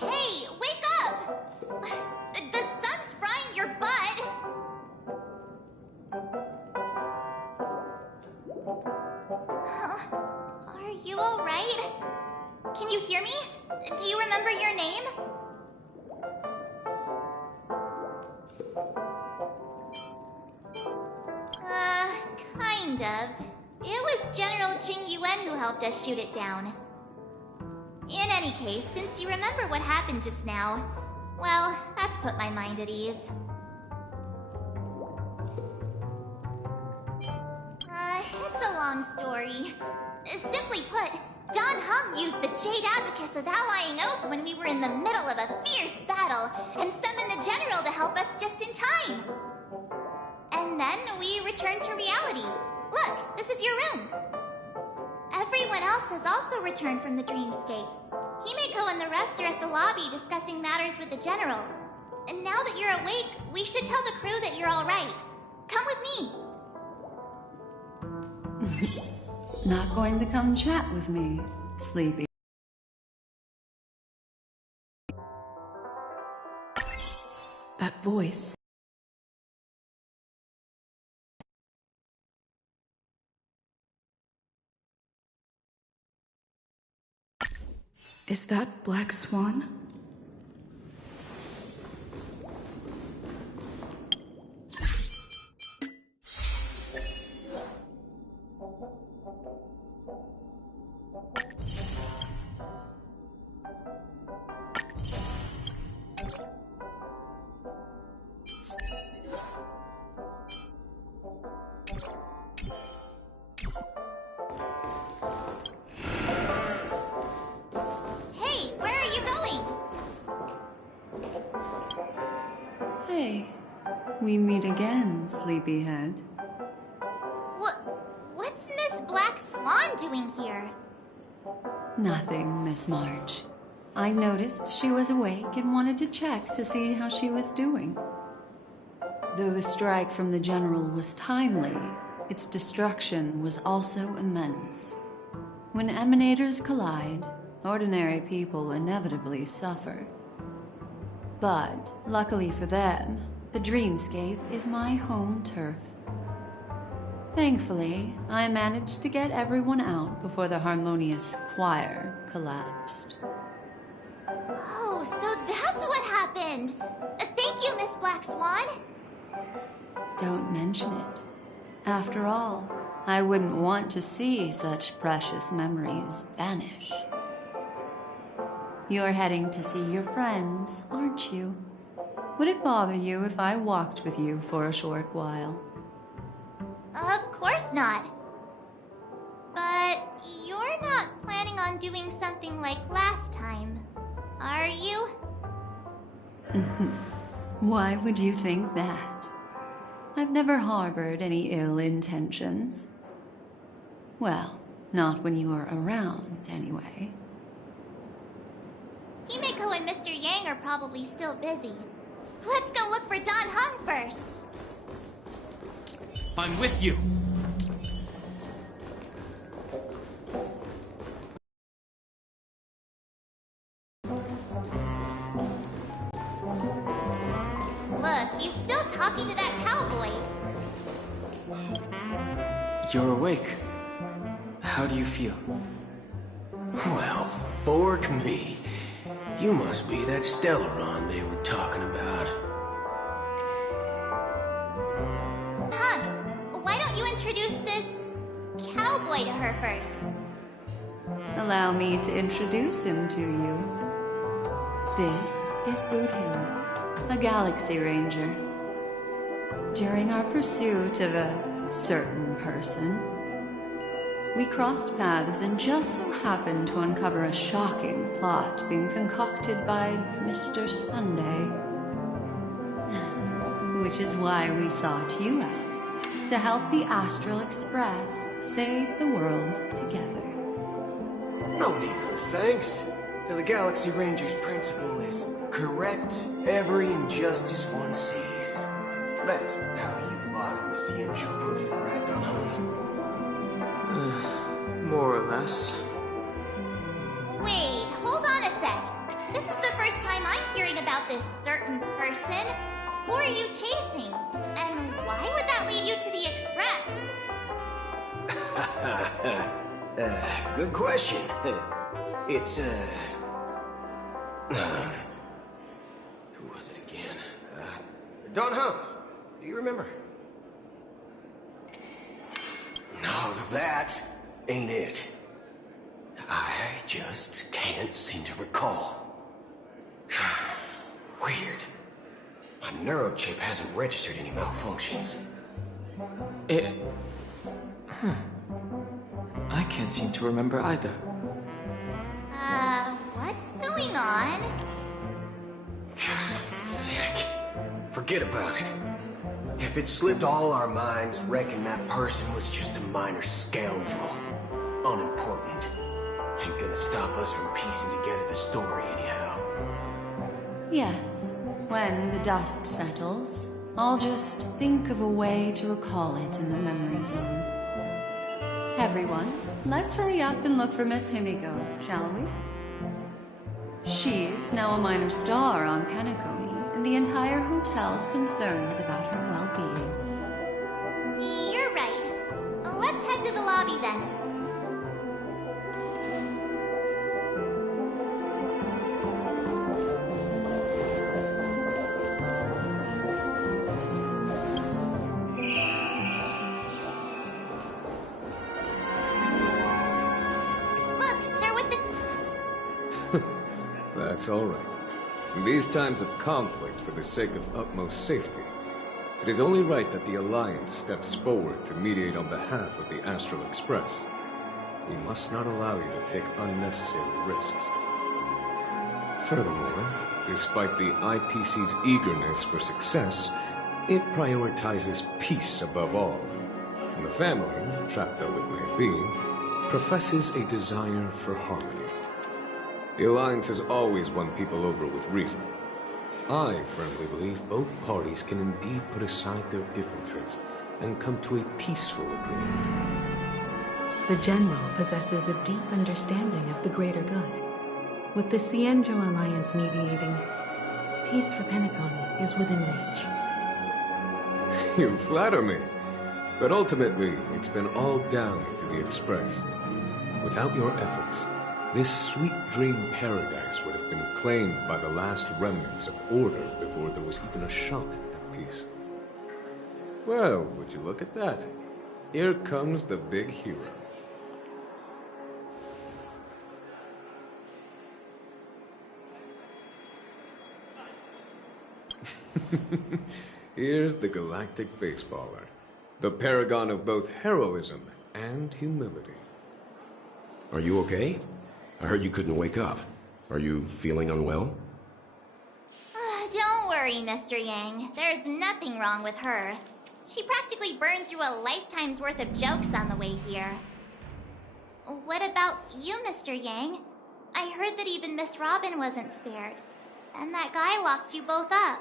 Hey, wake up! The sun's frying your butt! Are you alright? Can you hear me? Do you remember your name? Kind of. It was General Qing Yuan who helped us shoot it down. In any case, since you remember what happened just now, well, that's put my mind at ease. It's a long story. Simply put, Don Hung used the Jade Abacus of Allying Oath when we were in the middle of a fierce battle, and summoned the General to help us just in time. And then we returned to reality. Look, this is your room. Everyone else has also returned from the dreamscape. Himeko and the rest are at the lobby discussing matters with the General. And now that you're awake, we should tell the crew that you're alright. Come with me. Not going to come chat with me, Sleepy. That voice. Is that Black Swan? Hey, we meet again, sleepyhead. What's Miss Black Swan doing here? Nothing, Miss March. I noticed she was awake and wanted to check to see how she was doing. Though the strike from the General was timely, its destruction was also immense. When emanators collide, ordinary people inevitably suffer. But, luckily for them, the dreamscape is my home turf. Thankfully, I managed to get everyone out before the Harmonious Choir collapsed. Oh, so that's what happened! Thank you, Miss Black Swan! Don't mention it. After all, I wouldn't want to see such precious memories vanish. You're heading to see your friends, aren't you? Would it bother you if I walked with you for a short while? Of course not. But you're not planning on doing something like last time, are you? Why would you think that? I've never harbored any ill intentions. Well, not when you are around, anyway. Himeko and Mr. Yang are probably still busy. Let's go look for Don Hung first. I'm with you. Look, he's still talking to that cowboy. You're awake. How do you feel? Well, fork me. You must be that Stellaron they were talking about. Hung, why don't you introduce this cowboy to her first? Allow me to introduce him to you. This is Boothill, a Galaxy Ranger. During our pursuit of a certain person, we crossed paths and just so happened to uncover a shocking plot being concocted by Mr. Sunday. Which is why we sought you out, to help the Astral Express save the world together. No need for thanks. The Galaxy Ranger's principle is correct every injustice one sees. peace. That's how you lot in the Cienjo put it, right, Don Hum? More or less. Wait, hold on a sec. This is the first time I'm hearing about this certain person. Who are you chasing? And why would that lead you to the Express? Good question. It's, who was it again? Don Hum. Do you remember? No, that ain't it. I just can't seem to recall. Weird. My neurochip hasn't registered any malfunctions. I can't seem to remember either. What's going on? Heck. Forget about it. If it slipped all our minds, reckon that person was just a minor scoundrel. Unimportant. Ain't gonna stop us from piecing together the story anyhow. Yes, when the dust settles, I'll just think of a way to recall it in the memory zone. Everyone, let's hurry up and look for Miss Himiko, shall we? She's now a minor star on Penacony, and the entire hotel's concerned about her well-being. You're right. Let's head to the lobby then. Look, they're with the... That's all right. In these times of conflict for the sake of utmost safety, it is only right that the Alliance steps forward to mediate on behalf of the Astral Express. We must not allow you to take unnecessary risks. Furthermore, despite the IPC's eagerness for success, it prioritizes peace above all. And the family, trapped though it may be, professes a desire for harmony. The Alliance has always won people over with reason. I firmly believe both parties can indeed put aside their differences and come to a peaceful agreement. The General possesses a deep understanding of the greater good. With the Cienjo Alliance mediating, peace for Penacony is within reach. You flatter me. But ultimately, it's been all down to the Express. Without your efforts, this sweet dream paradise would have been claimed by the last remnants of order before there was even a shot at peace. Well, would you look at that? Here comes the big hero. Here's the galactic baseballer, the paragon of both heroism and humility. Are you okay? I heard you couldn't wake up. Are you feeling unwell? Don't worry, Mr. Yang. There's nothing wrong with her. She practically burned through a lifetime's worth of jokes on the way here. What about you, Mr. Yang? I heard that even Miss Robin wasn't spared. And that guy locked you both up.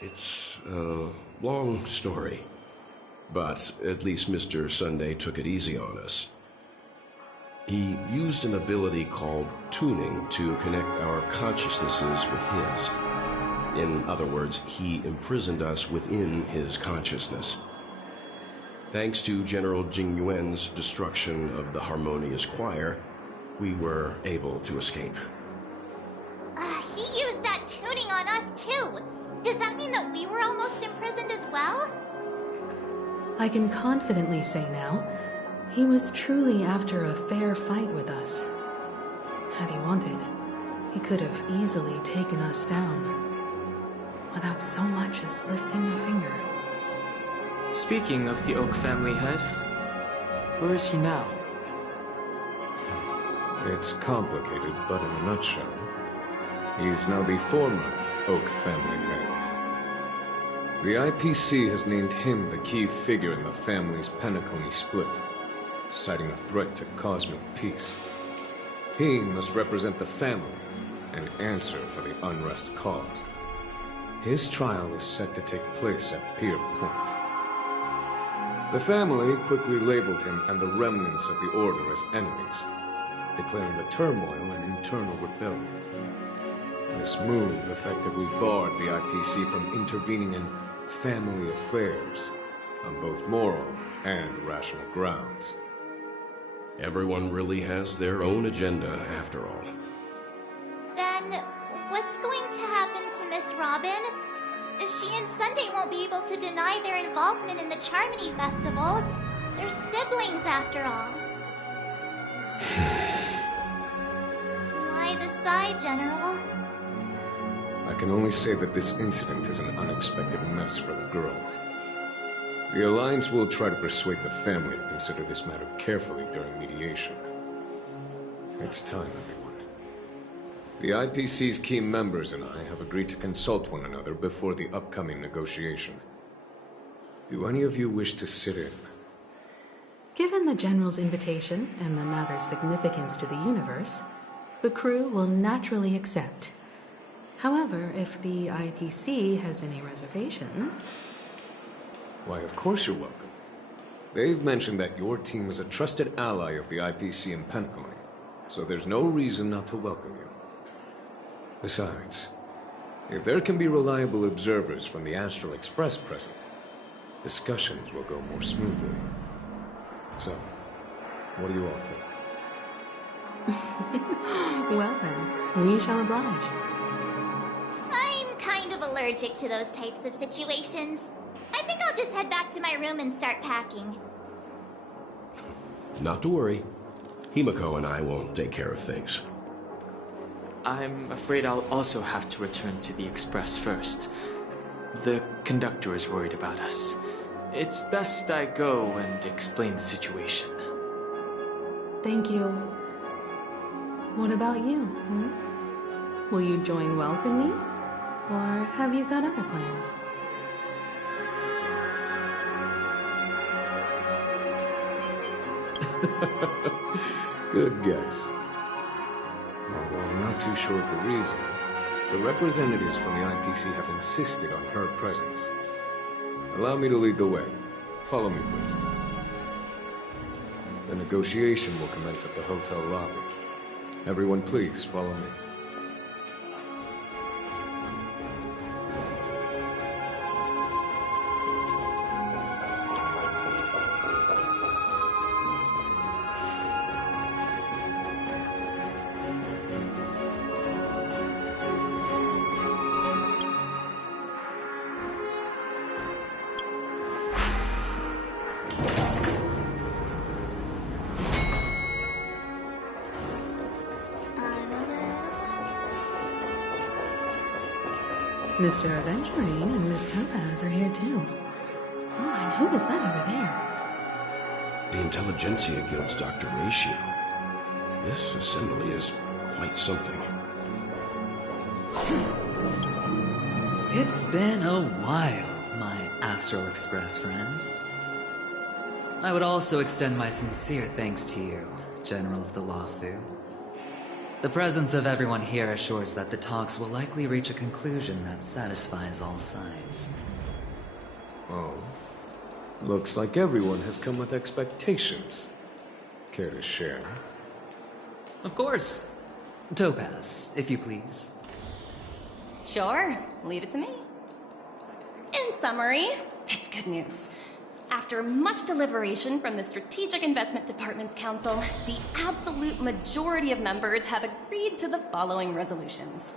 It's a long story. But at least Mr. Sunday took it easy on us. He used an ability called tuning to connect our consciousnesses with his. In other words, he imprisoned us within his consciousness. Thanks to General Jing Yuan's destruction of the Harmonious Choir, we were able to escape. He used that tuning on us too. Does that mean that we were almost imprisoned as well? I can confidently say now, he was truly after a fair fight with us. Had he wanted, he could have easily taken us down, without so much as lifting a finger. Speaking of the Oak family head, where is he now? It's complicated, but in a nutshell, he's now the former Oak family head. The IPC has named him the key figure in the family's Penacony split, citing a threat to cosmic peace. He must represent the family and answer for the unrest caused. His trial is set to take place at Pier Point. The family quickly labeled him and the remnants of the Order as enemies, declaring the turmoil an internal rebellion. This move effectively barred the IPC from intervening in family affairs on both moral and rational grounds. Everyone really has their own agenda, after all. Then, what's going to happen to Miss Robin? She and Sunday won't be able to deny their involvement in the Charmony Festival. They're siblings, after all. Why the sigh, General? I can only say that this incident is an unexpected mess for the girl. The Alliance will try to persuade the family to consider this matter carefully during mediation. It's time, everyone. The IPC's key members and I have agreed to consult one another before the upcoming negotiation. Do any of you wish to sit in? Given the General's invitation and the matter's significance to the universe, the crew will naturally accept. However, if the IPC has any reservations... Why, of course you're welcome. They've mentioned that your team is a trusted ally of the IPC in Penacony, so there's no reason not to welcome you. Besides, if there can be reliable observers from the Astral Express present, discussions will go more smoothly. So, what do you all think? Well then, we shall oblige. I'm kind of allergic to those types of situations. I think I'll just head back to my room and start packing. Not to worry. Himiko and I will take care of things. I'm afraid I'll also have to return to the Express first. The conductor is worried about us. It's best I go and explain the situation. Thank you. What about you? Will you join Welt and me? Or have you got other plans? Good guess. Although I'm not too sure of the reason, the representatives from the IPC have insisted on her presence. Allow me to lead the way. Follow me, please. The negotiation will commence at the hotel lobby. Everyone, please follow me. Mr. Aventurine and Miss Topaz are here too. Oh, and who is that over there? The Intelligentsia Guild's Dr. Ratio. This assembly is quite something. It's been a while, my Astral Express friends. I would also extend my sincere thanks to you, General of the Lawfu. The presence of everyone here assures that the talks will likely reach a conclusion that satisfies all sides. Oh. Looks like everyone has come with expectations. Care to share? Of course. Topaz, if you please. Sure, leave it to me. In summary, it's good news. After much deliberation from the Strategic Investment Department's Council, the absolute majority of members have agreed to the following resolutions.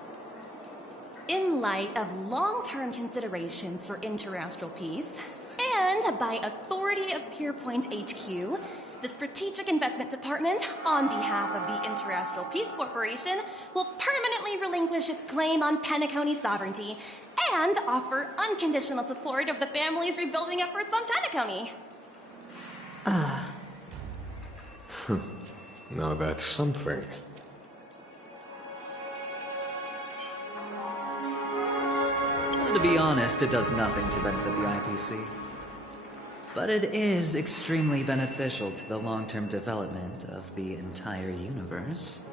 In light of long-term considerations for interastral peace, and by authority of Pierpoint HQ, the Strategic Investment Department, on behalf of the Interastral Peace Corporation, will permanently relinquish its claim on Penacony sovereignty and offer unconditional support of the family's rebuilding efforts on Penacony. Now that's something. To be honest, it does nothing to benefit the IPC. But it is extremely beneficial to the long-term development of the entire universe.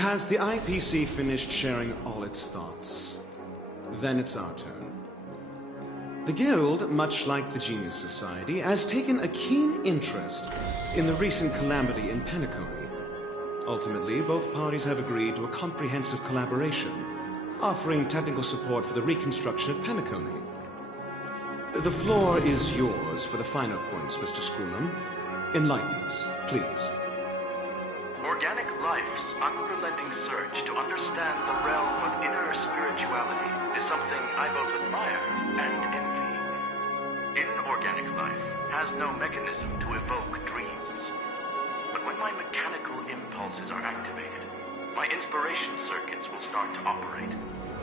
Has the IPC finished sharing all its thoughts? Then it's our turn. The Guild, much like the Genius Society, has taken a keen interest in the recent calamity in Penacony. Ultimately, both parties have agreed to a comprehensive collaboration, offering technical support for the reconstruction of Penacony. The floor is yours for the finer points, Mr. Schoolham. Enlighten us, please. Organic life's unrelenting search to understand the realm of inner spirituality is something I both admire and envy. Inorganic life has no mechanism to evoke dreams. But when my mechanical impulses are activated, my inspiration circuits will start to operate,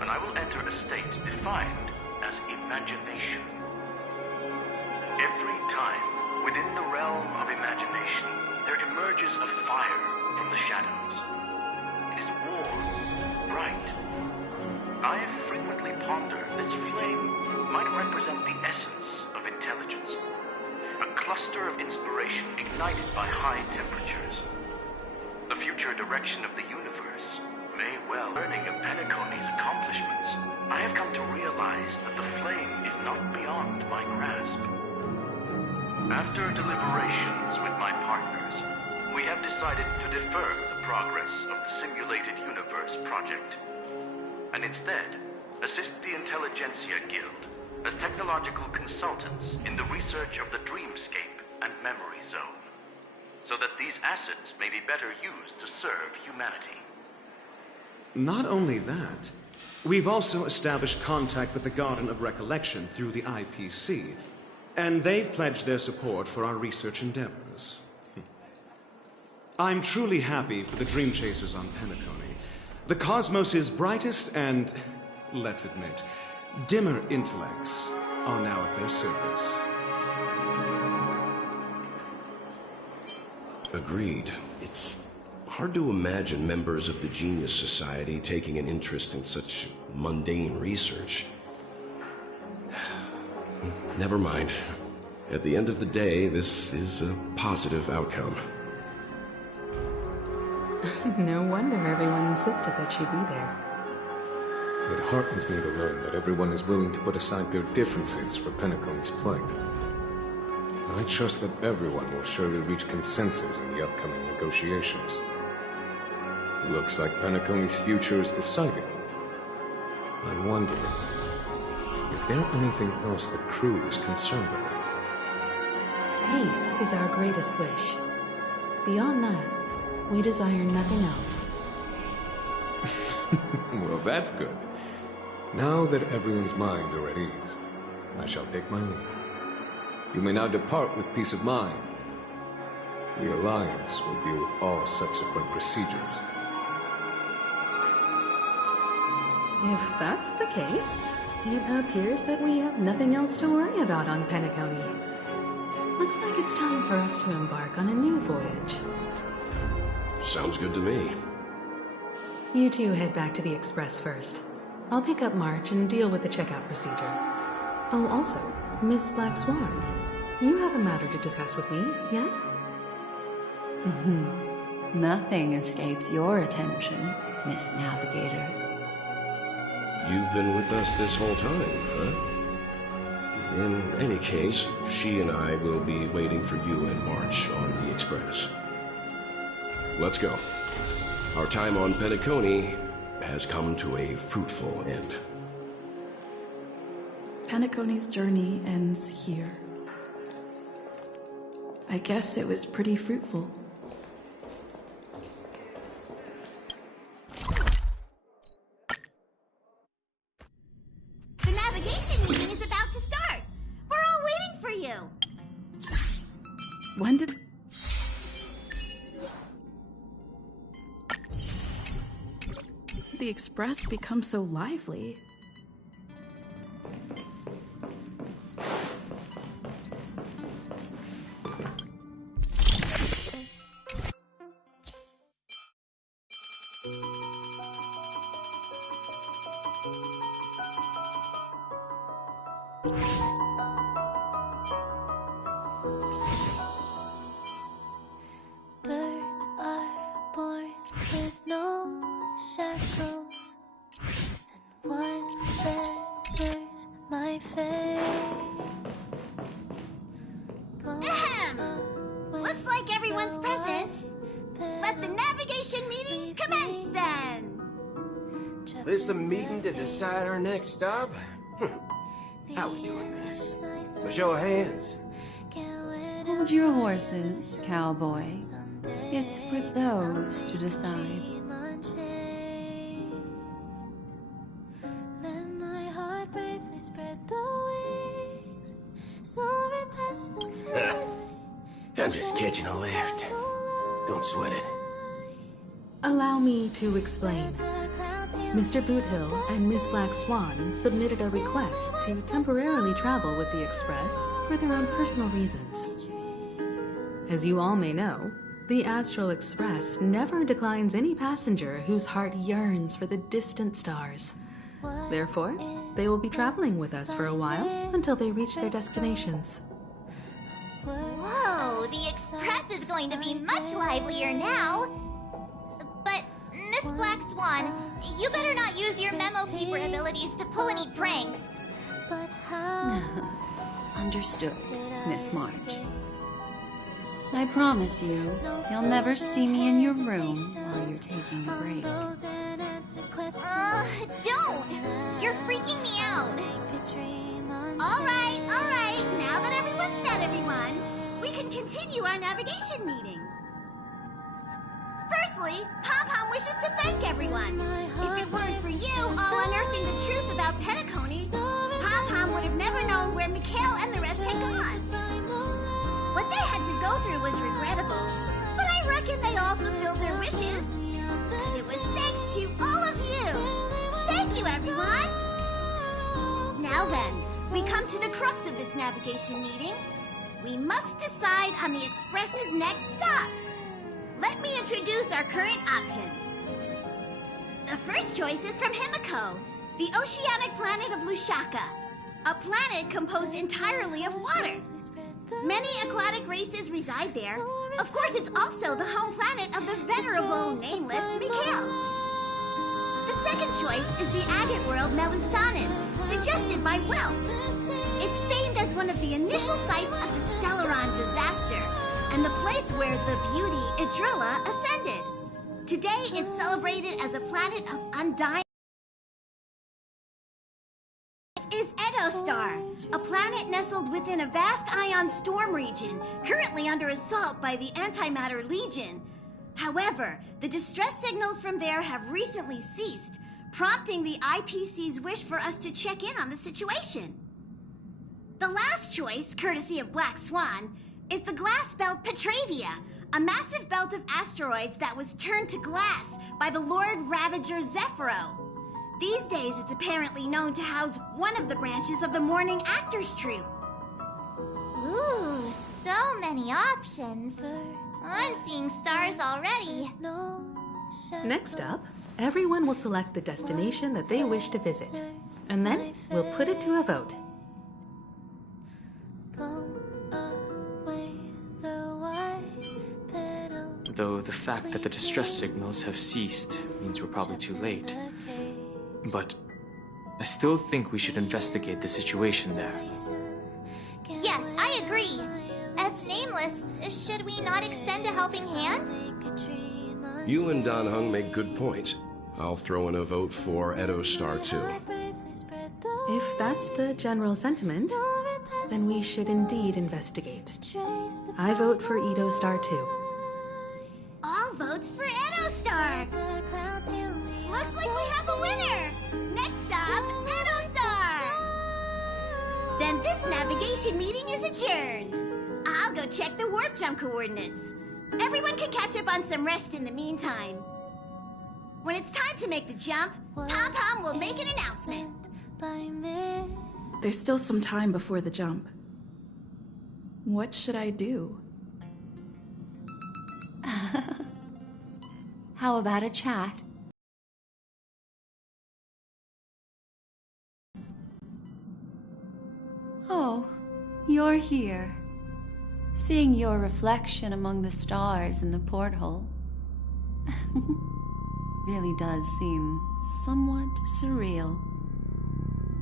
and I will enter a state defined as imagination. Every time, within the realm of imagination, there emerges a fire from the shadows. It is warm, bright. I frequently ponder this flame might represent the essence of intelligence. A cluster of inspiration ignited by high temperatures. The future direction of the universe may well. Learning of Penacony's accomplishments, I have come to realize that the flame is not beyond my grasp. After deliberations with my partners, we have decided to defer the progress of the Simulated Universe project, and instead assist the Intelligentsia Guild as technological consultants in the research of the Dreamscape and Memory Zone, so that these assets may be better used to serve humanity. Not only that, we've also established contact with the Garden of Recollection through the IPC, and they've pledged their support for our research endeavors. I'm truly happy for the Dream Chasers on Penacony. The cosmos' brightest and, let's admit, dimmer intellects are now at their service. Agreed. It's hard to imagine members of the Genius Society taking an interest in such mundane research. Never mind. At the end of the day, this is a positive outcome. No wonder everyone insisted that she be there. It heartens me to learn that everyone is willing to put aside their differences for Penacony's plight. I trust that everyone will surely reach consensus in the upcoming negotiations. Looks like Penacony's future is decided. I wonder, is there anything else the crew is concerned about? Peace is our greatest wish. Beyond that, we desire nothing else. Well, that's good. Now that everyone's minds are at ease, I shall take my leave. You may now depart with peace of mind. The Alliance will deal with all subsequent procedures. If that's the case, it appears that we have nothing else to worry about on Penacony. Looks like it's time for us to embark on a new voyage. Sounds good to me. You two head back to the Express first. I'll pick up March and deal with the checkout procedure. Oh, also, Miss Black Swan, you have a matter to discuss with me, yes? Nothing escapes your attention, Miss Navigator. You've been with us this whole time, huh? In any case, she and I will be waiting for you in March on the Express. Let's go. Our time on Penacony has come to a fruitful end. Penacony's journey ends here. I guess it was pretty fruitful. The navigation meeting is about to start. We're all waiting for you. When did... the Express become so lively? Birds are born with no This a meeting to decide our next stop? How we doing this? A show of hands. Hold your horses, cowboy. It's for those to decide. I'm just catching a lift. Don't sweat it. Allow me to explain. Mr. Boothill and Miss Black Swan submitted a request to temporarily travel with the Express for their own personal reasons. As you all may know, the Astral Express never declines any passenger whose heart yearns for the distant stars. Therefore, they will be traveling with us for a while until they reach their destinations. Whoa, the Express is going to be much livelier now. But, Miss Black Swan, you better not use your memo paper abilities to pull any pranks. Understood, Miss March. I promise you, you'll never see me in your room while you're taking a break. Don't! You're freaking me out. All right. Now that everyone's met everyone, we can continue our navigation meeting. Firstly, Pom-Pom wishes to thank everyone. If it weren't for you all unearthing the truth about Penacony, Pom-Pom would have never known where Mikhail and the rest had gone. What they had to go through was regrettable, but I reckon they all fulfilled their wishes. And it was thanks to all of you. Thank you, everyone. Now then, we come to the crux of this navigation meeting. We must decide on the Express's next stop. Let me introduce our current options. The first choice is from Himiko, the oceanic planet of Lushaka, a planet composed entirely of water. Many aquatic races reside there. Of course, it's also the home planet of the venerable, nameless Mikhail. The second choice is the agate world Melustanin, suggested by Welts. It's famed as one of the initial sites of the Stellaron disaster, and the place where the beauty Idrilla ascended. Today, it's celebrated as a planet of undying. This is Edostar, a planet nestled within a vast ion storm region, currently under assault by the Antimatter Legion. However, the distress signals from there have recently ceased, prompting the IPC's wish for us to check in on the situation. The last choice, courtesy of Black Swan, is the glass belt Petravia, a massive belt of asteroids that was turned to glass by the Lord Ravager Zephyro. These days, it's apparently known to house one of the branches of the Morning Actors Troupe. Ooh, so many options. I'm seeing stars already. Next up, everyone will select the destination that they wish to visit, and then we'll put it to a vote. Though the fact that the distress signals have ceased means we're probably too late. But I still think we should investigate the situation there. Yes, I agree. As Nameless, should we not extend a helping hand? You and Don Hung make good points. I'll throw in a vote for Edostar too. If that's the general sentiment, then we should indeed investigate. I vote for Edostar too. All votes for Edostar! Looks like we have a winner! Next stop, Edostar! Then this navigation meeting is adjourned. I'll go check the warp jump coordinates. Everyone can catch up on some rest in the meantime. When it's time to make the jump, Pom-Pom will make an announcement. There's still some time before the jump. What should I do? How about a chat? Oh, you're here. Seeing your reflection among the stars in the porthole really does seem somewhat surreal.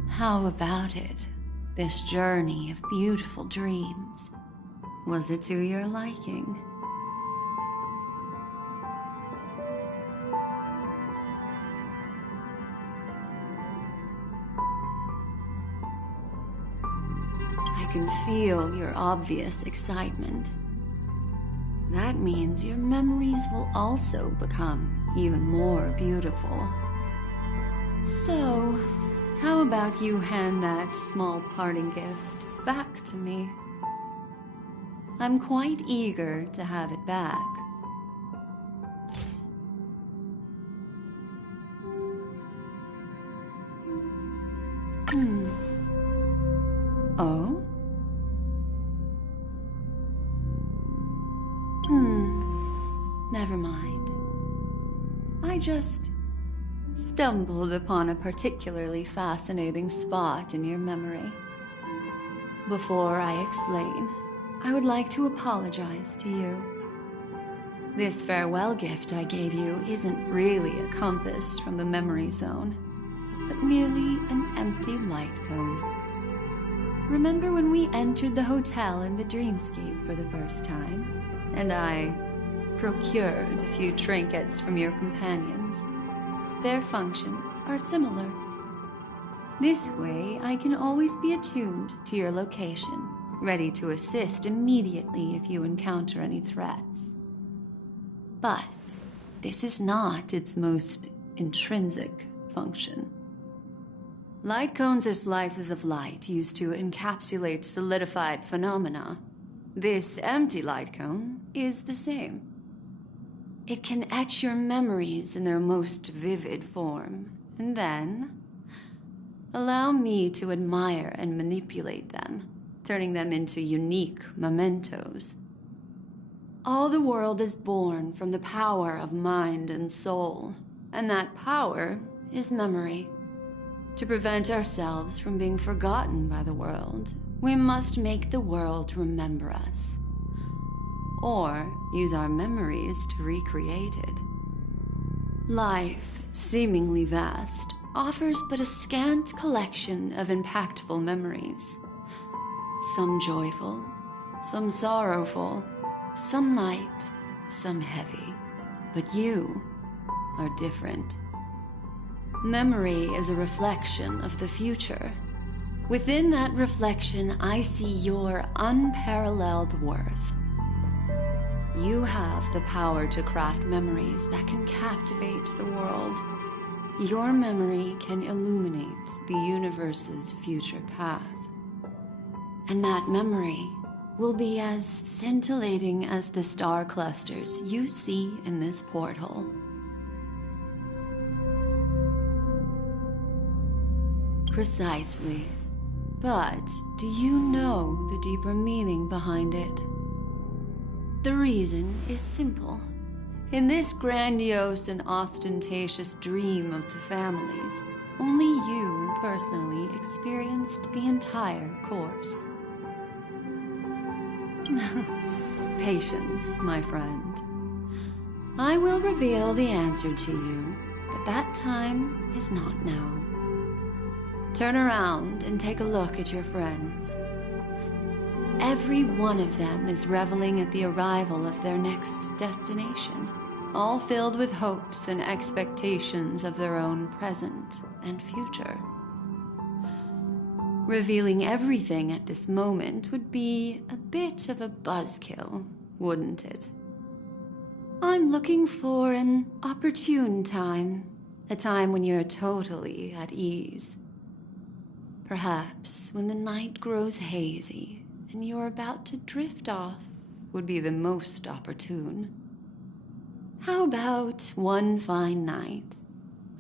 How about it? This journey of beautiful dreams. Was it to your liking? can feel your obvious excitement. That means your memories will also become even more beautiful. So, how about you hand that small parting gift back to me? I'm quite eager to have it back. Oh? Never mind. I just stumbled upon a particularly fascinating spot in your memory. Before I explain, I would like to apologize to you. This farewell gift I gave you isn't really a compass from the memory zone, but merely an empty light cone. Remember when we entered the hotel in the dreamscape for the first time, and I procured a few trinkets from your companions? Their functions are similar. This way, I can always be attuned to your location, ready to assist immediately if you encounter any threats. But this is not its most intrinsic function. Light cones are slices of light used to encapsulate solidified phenomena. This empty light cone is the same. It can etch your memories in their most vivid form, and then allow me to admire and manipulate them, turning them into unique mementos. All the world is born from the power of mind and soul, and that power is memory. To prevent ourselves from being forgotten by the world, we must make the world remember us, or use our memories to recreate it. Life, seemingly vast, offers but a scant collection of impactful memories. Some joyful, some sorrowful, some light, some heavy. But you are different. Memory is a reflection of the future. Within that reflection, I see your unparalleled worth. You have the power to craft memories that can captivate the world. Your memory can illuminate the universe's future path. And that memory will be as scintillating as the star clusters you see in this porthole. Precisely. But do you know the deeper meaning behind it? The reason is simple. In this grandiose and ostentatious dream of the families, only you personally experienced the entire course. Patience, my friend. I will reveal the answer to you, but that time is not now. Turn around and take a look at your friends. Every one of them is reveling at the arrival of their next destination, all filled with hopes and expectations of their own present and future. Revealing everything at this moment would be a bit of a buzzkill, wouldn't it? I'm looking for an opportune time, a time when you're totally at ease. Perhaps when the night grows hazy and you're about to drift off would be the most opportune. How about one fine night?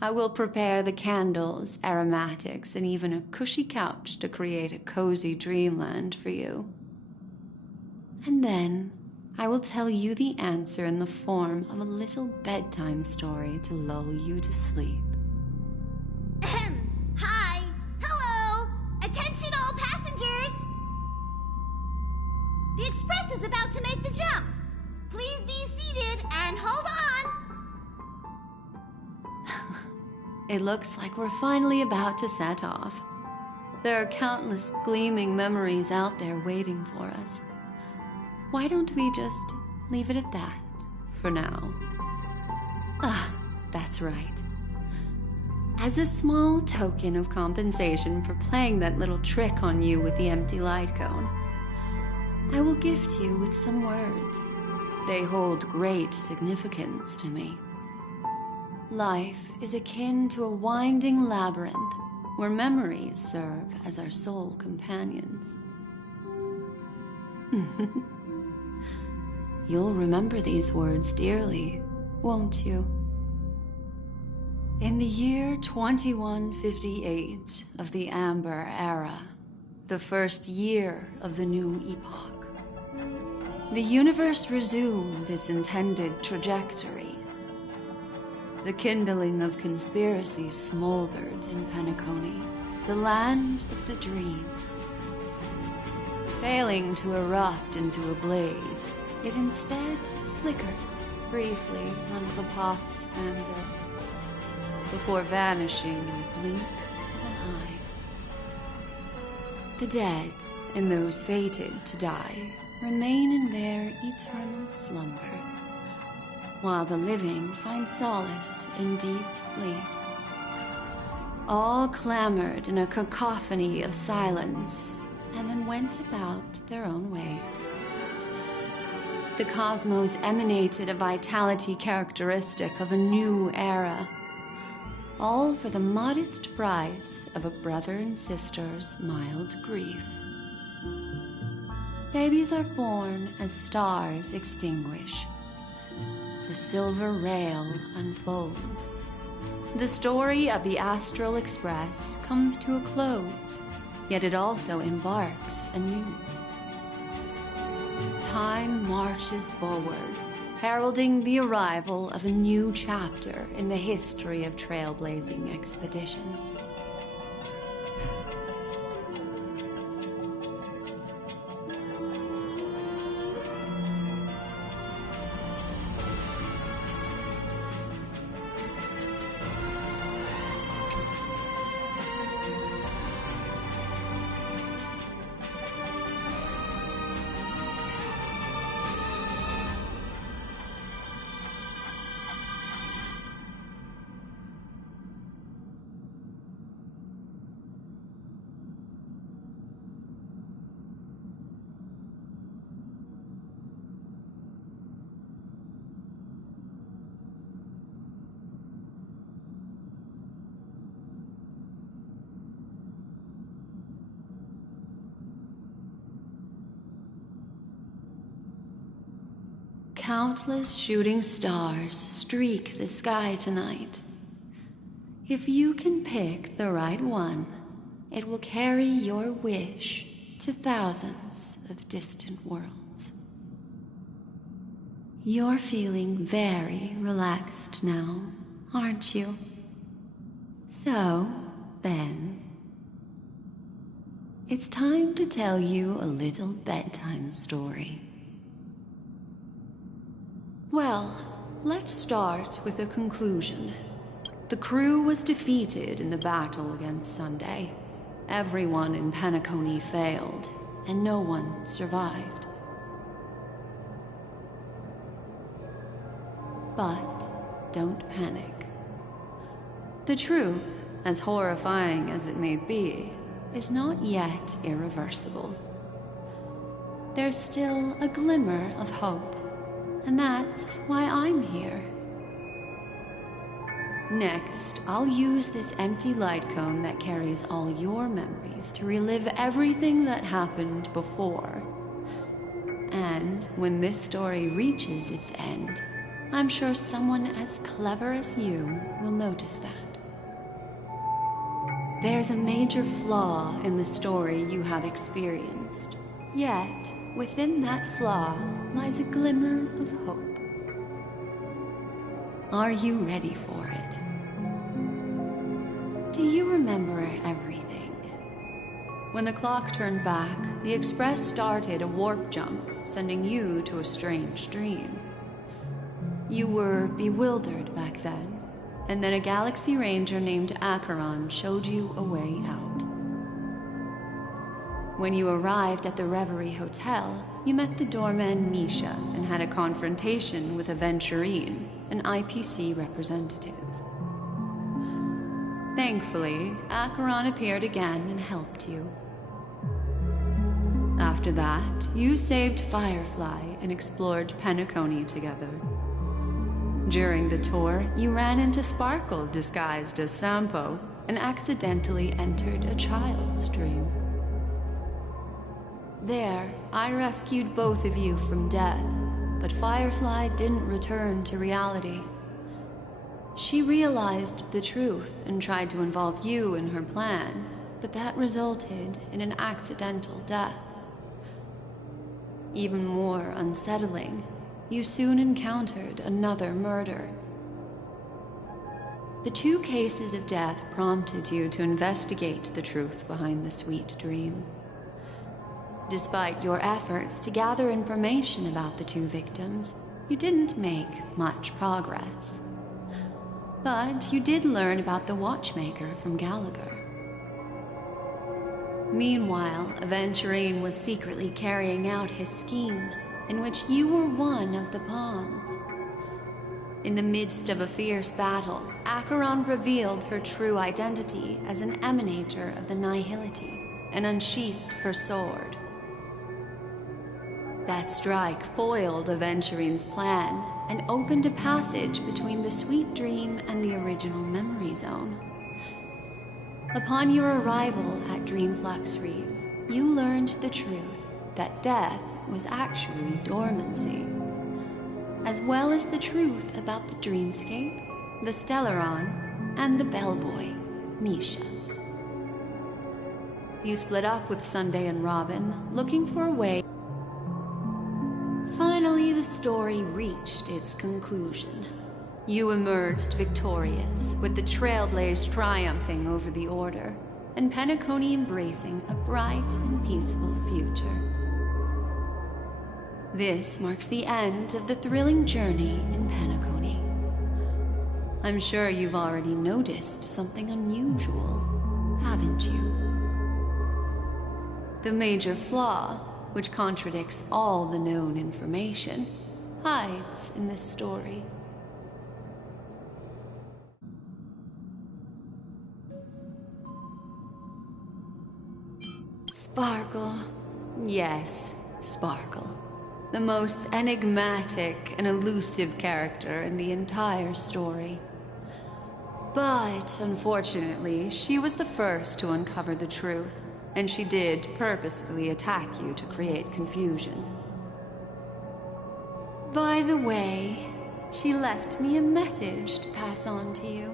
I will prepare the candles, aromatics, and even a cushy couch to create a cozy dreamland for you. And then I will tell you the answer in the form of a little bedtime story to lull you to sleep. Hi! Hello! Attention all passengers! The express is about to make the jump. Please be seated and hold on! It looks like we're finally about to set off. There are countless gleaming memories out there waiting for us. Why don't we just leave it at that for now? Ah, that's right. As a small token of compensation for playing that little trick on you with the empty light cone, I will gift you with some words. They hold great significance to me. Life is akin to a winding labyrinth where memories serve as our sole companions. You'll remember these words dearly, won't you? In the year 2158 of the Amber Era, the first year of the new epoch, the universe resumed its intended trajectory. The kindling of conspiracy smoldered in Penacony, the land of the dreams. Failing to erupt into a blaze, it instead flickered briefly under the pot's anvil, before vanishing in the blink of an eye. The dead and those fated to die remain in their eternal slumber, while the living find solace in deep sleep. All clamored in a cacophony of silence, and then went about their own ways. The cosmos emanated a vitality characteristic of a new era, all for the modest price of a brother and sister's mild grief. Babies are born as stars extinguish. The silver rail unfolds. The story of the Astral Express comes to a close, yet it also embarks anew. Time marches forward, heralding the arrival of a new chapter in the history of trailblazing expeditions. Countless shooting stars streak the sky tonight. If you can pick the right one, it will carry your wish to thousands of distant worlds. You're feeling very relaxed now, aren't you? So, then, it's time to tell you a little bedtime story. Well, let's start with a conclusion. The crew was defeated in the battle against Sunday. Everyone in Penacony failed, and no one survived. But don't panic. The truth, as horrifying as it may be, is not yet irreversible. There's still a glimmer of hope. And that's why I'm here. Next, I'll use this empty light cone that carries all your memories to relive everything that happened before. And when this story reaches its end, I'm sure someone as clever as you will notice that. There's a major flaw in the story you have experienced. Yet, within that flaw lies a glimmer of hope. Are you ready for it? Do you remember everything? When the clock turned back, the Express started a warp jump, sending you to a strange dream. You were bewildered back then, and then a Galaxy Ranger named Acheron showed you a way out. When you arrived at the Reverie Hotel, you met the doorman Misha and had a confrontation with Aventurine, an IPC representative. Thankfully, Acheron appeared again and helped you. After that, you saved Firefly and explored Penacony together. During the tour, you ran into Sparkle disguised as Sampo and accidentally entered a child's dream. There, I rescued both of you from death, but Firefly didn't return to reality. She realized the truth and tried to involve you in her plan, but that resulted in an accidental death. Even more unsettling, you soon encountered another murder. The 2 cases of death prompted you to investigate the truth behind the sweet dream. Despite your efforts to gather information about the 2 victims, you didn't make much progress. But you did learn about the watchmaker from Gallagher. Meanwhile, Aventurine was secretly carrying out his scheme, in which you were one of the pawns. In the midst of a fierce battle, Acheron revealed her true identity as an emanator of the Nihility and unsheathed her sword. That strike foiled Aventurine's plan and opened a passage between the sweet dream and the original memory zone. Upon your arrival at Dreamflux Reef, you learned the truth that death was actually dormancy, as well as the truth about the dreamscape, the Stellaron, and the bellboy, Misha. You split up with Sunday and Robin, looking for a way. Finally, the story reached its conclusion. You emerged victorious, with the Trailblaze triumphing over the Order, and Penacony embracing a bright and peaceful future. This marks the end of the thrilling journey in Penacony. I'm sure you've already noticed something unusual, haven't you? The major flaw, which contradicts all the known information, hides in this story. Sparkle. Yes, Sparkle. The most enigmatic and elusive character in the entire story. But, unfortunately, she was the first to uncover the truth, and she did purposefully attack you to create confusion. By the way, she left me a message to pass on to you.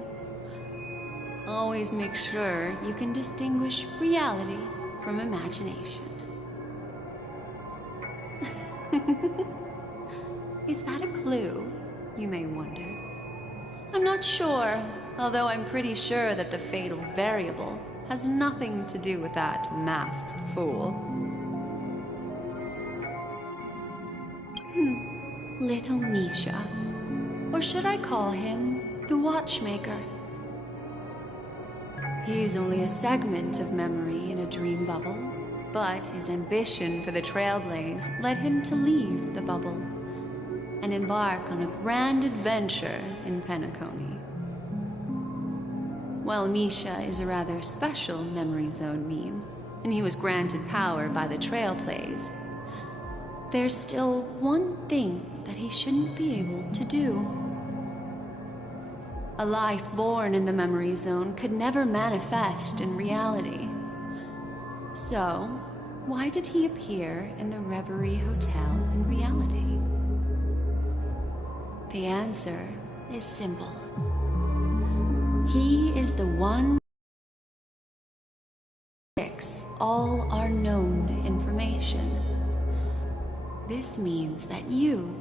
Always make sure you can distinguish reality from imagination. Is that a clue, you may wonder? I'm not sure, although I'm pretty sure that the fatal variable has nothing to do with that masked fool. Little Misha. Or should I call him the Watchmaker? He's only a segment of memory in a dream bubble, but his ambition for the Trailblaze led him to leave the bubble and embark on a grand adventure in Penacony. While Misha is a rather special memory zone meme, and he was granted power by the Trailblaze, there's still one thing that he shouldn't be able to do. A life born in the memory zone could never manifest in reality. So, why did he appear in the Reverie Hotel in reality? The answer is simple. He is the one who predicts all our known information. This means that you,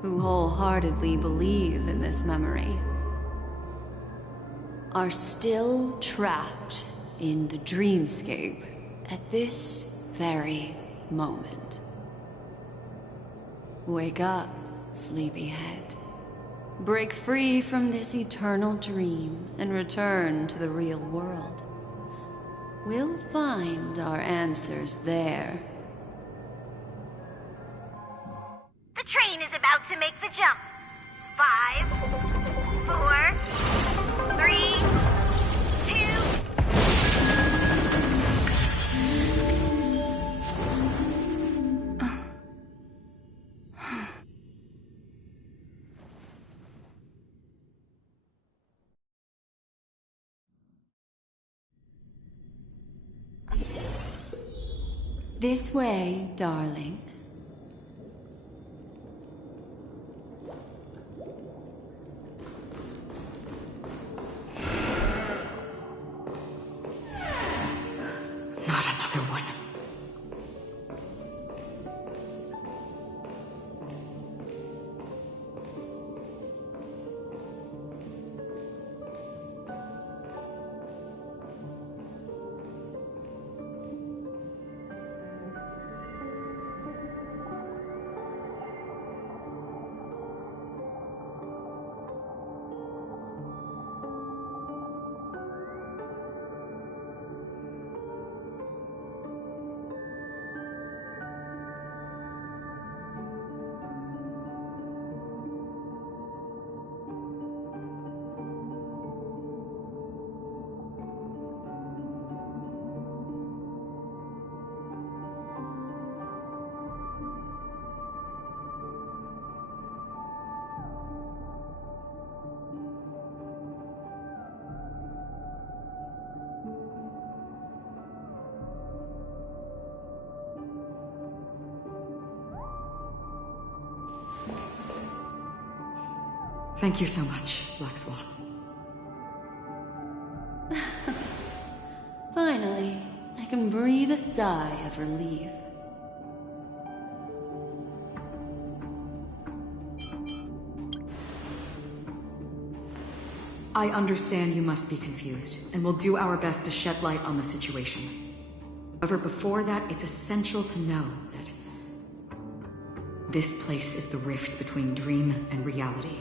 who wholeheartedly believe in this memory, are still trapped in the dreamscape at this very moment. Wake up, sleepyhead. Break free from this eternal dream and return to the real world. We'll find our answers there. The train is about to make the jump. 5, 4, 3, 2, This way, darling. Not another one. Thank you so much, Black Swan. Finally, I can breathe a sigh of relief. I understand you must be confused, and will do our best to shed light on the situation. However, before that, it's essential to know that this place is the rift between dream and reality.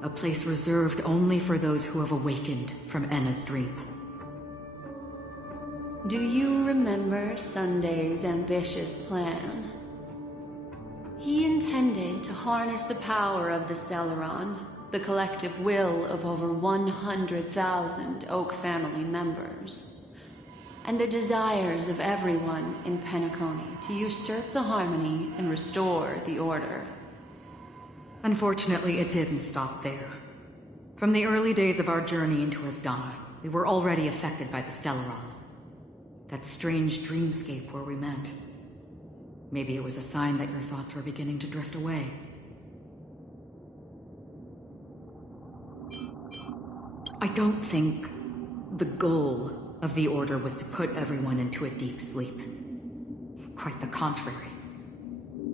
A place reserved only for those who have awakened from Enna's dream. Do you remember Sunday's ambitious plan? He intended to harness the power of the Stellaron, the collective will of over 100,000 Oak family members, and the desires of everyone in Penacony to usurp the harmony and restore the order. Unfortunately, it didn't stop there. From the early days of our journey into Asdana, we were already affected by the Stellaron. That strange dreamscape where we met. Maybe it was a sign that your thoughts were beginning to drift away. I don't think the goal of the Order was to put everyone into a deep sleep. Quite the contrary.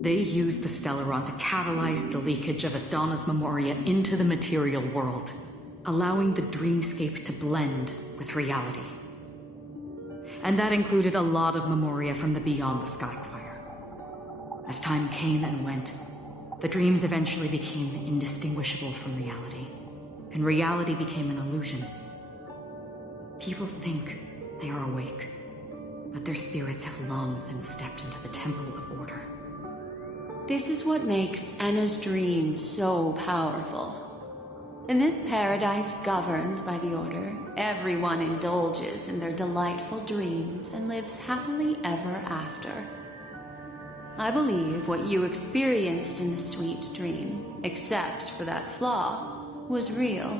They used the Stellaron to catalyze the leakage of Asdana's memoria into the material world, allowing the dreamscape to blend with reality. And that included a lot of memoria from the Beyond the Skyfire. As time came and went, the dreams eventually became indistinguishable from reality, and reality became an illusion. People think they are awake, but their spirits have long since stepped into the Temple of Order. This is what makes Enna's dream so powerful. In this paradise governed by the Order, everyone indulges in their delightful dreams and lives happily ever after. I believe what you experienced in the sweet dream, except for that flaw, was real.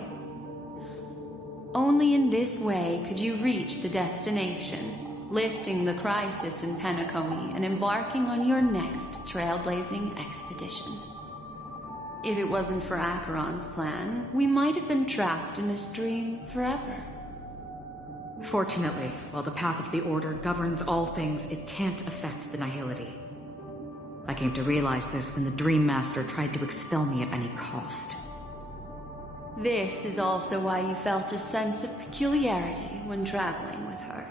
Only in this way could you reach the destination, lifting the crisis in Penacony and embarking on your next trailblazing expedition. If it wasn't for Acheron's plan, we might have been trapped in this dream forever. Fortunately, while the path of the Order governs all things, it can't affect the Nihility. I came to realize this when the Dream Master tried to expel me at any cost. This is also why you felt a sense of peculiarity when traveling with her.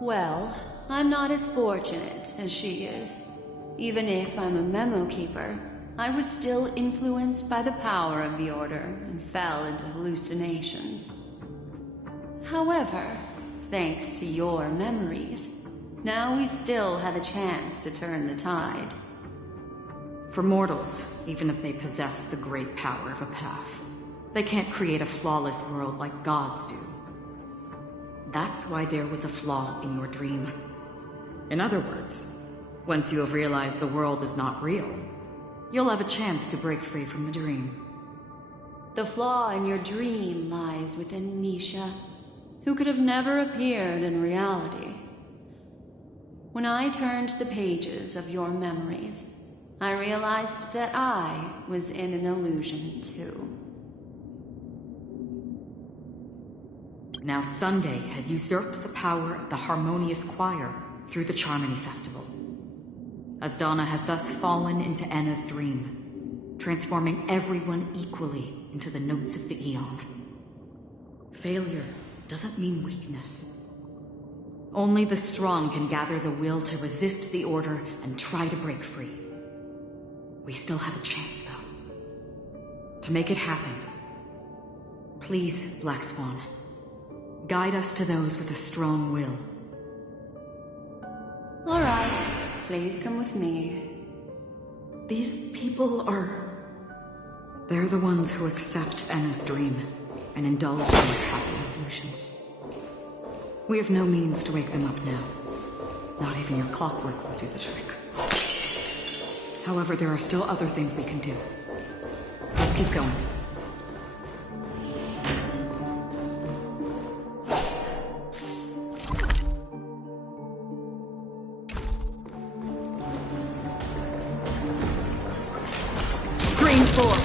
Well, I'm not as fortunate as she is. Even if I'm a memo keeper, I was still influenced by the power of the Order and fell into hallucinations. However, thanks to your memories, now we still have a chance to turn the tide. For mortals, even if they possess the great power of a path, they can't create a flawless world like gods do. That's why there was a flaw in your dream. In other words, once you have realized the world is not real, you'll have a chance to break free from the dream. The flaw in your dream lies within Nisha, who could have never appeared in reality. When I turned the pages of your memories, I realized that I was in an illusion too. Now Sunday has usurped the power of the Harmonious Choir through the Charmony Festival. As Donna has thus fallen into Anna's dream, transforming everyone equally into the notes of the Eon. Failure doesn't mean weakness. Only the strong can gather the will to resist the order and try to break free. We still have a chance, though. To make it happen, please, Black Swan, guide us to those with a strong will. All right, please come with me. These people are... They're the ones who accept Anna's dream and indulge in their happy illusions. We have no means to wake them up now. Not even your clockwork will do the trick. However, there are still other things we can do. Let's keep going. Green 4.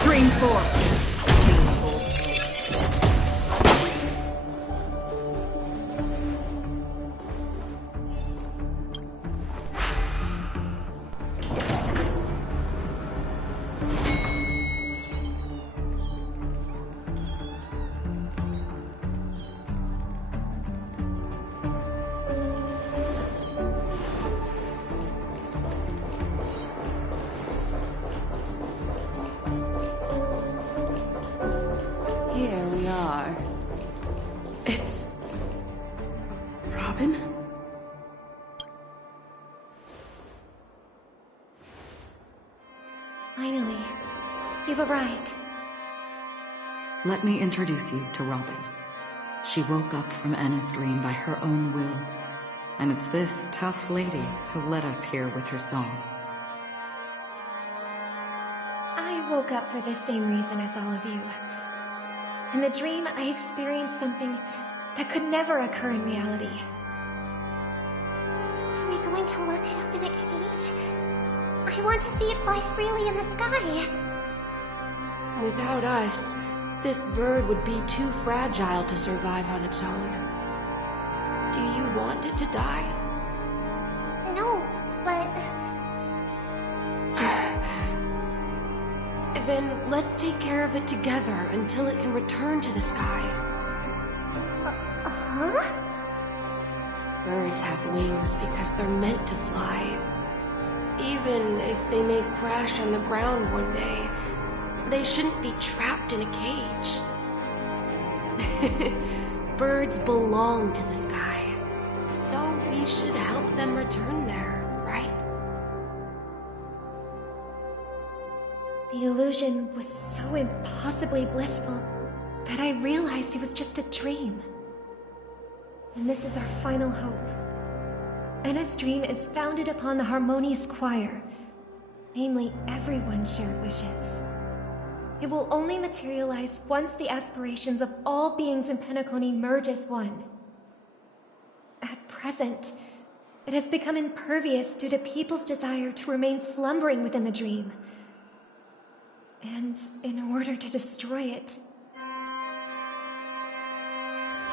Green 4. Here we are. It's... Robin? Finally, you've arrived. Let me introduce you to Robin. She woke up from Anna's dream by her own will, and it's this tough lady who led us here with her song. I woke up for the same reason as all of you. In the dream, I experienced something that could never occur in reality. Are we going to lock it up in a cage? I want to see it fly freely in the sky. Without us, this bird would be too fragile to survive on its own. Do you want it to die? No, but... Then let's take care of it together until it can return to the sky. Huh? Birds have wings because they're meant to fly. Even if they may crash on the ground one day, they shouldn't be trapped in a cage. Birds belong to the sky, so we should help them return there, right? The illusion was so impossibly blissful that I realized it was just a dream. And this is our final hope. Anna's dream is founded upon the Harmonious Choir, namely everyone's shared wishes. It will only materialize once the aspirations of all beings in Penacony merge as one. At present, it has become impervious due to people's desire to remain slumbering within the dream. And in order to destroy it,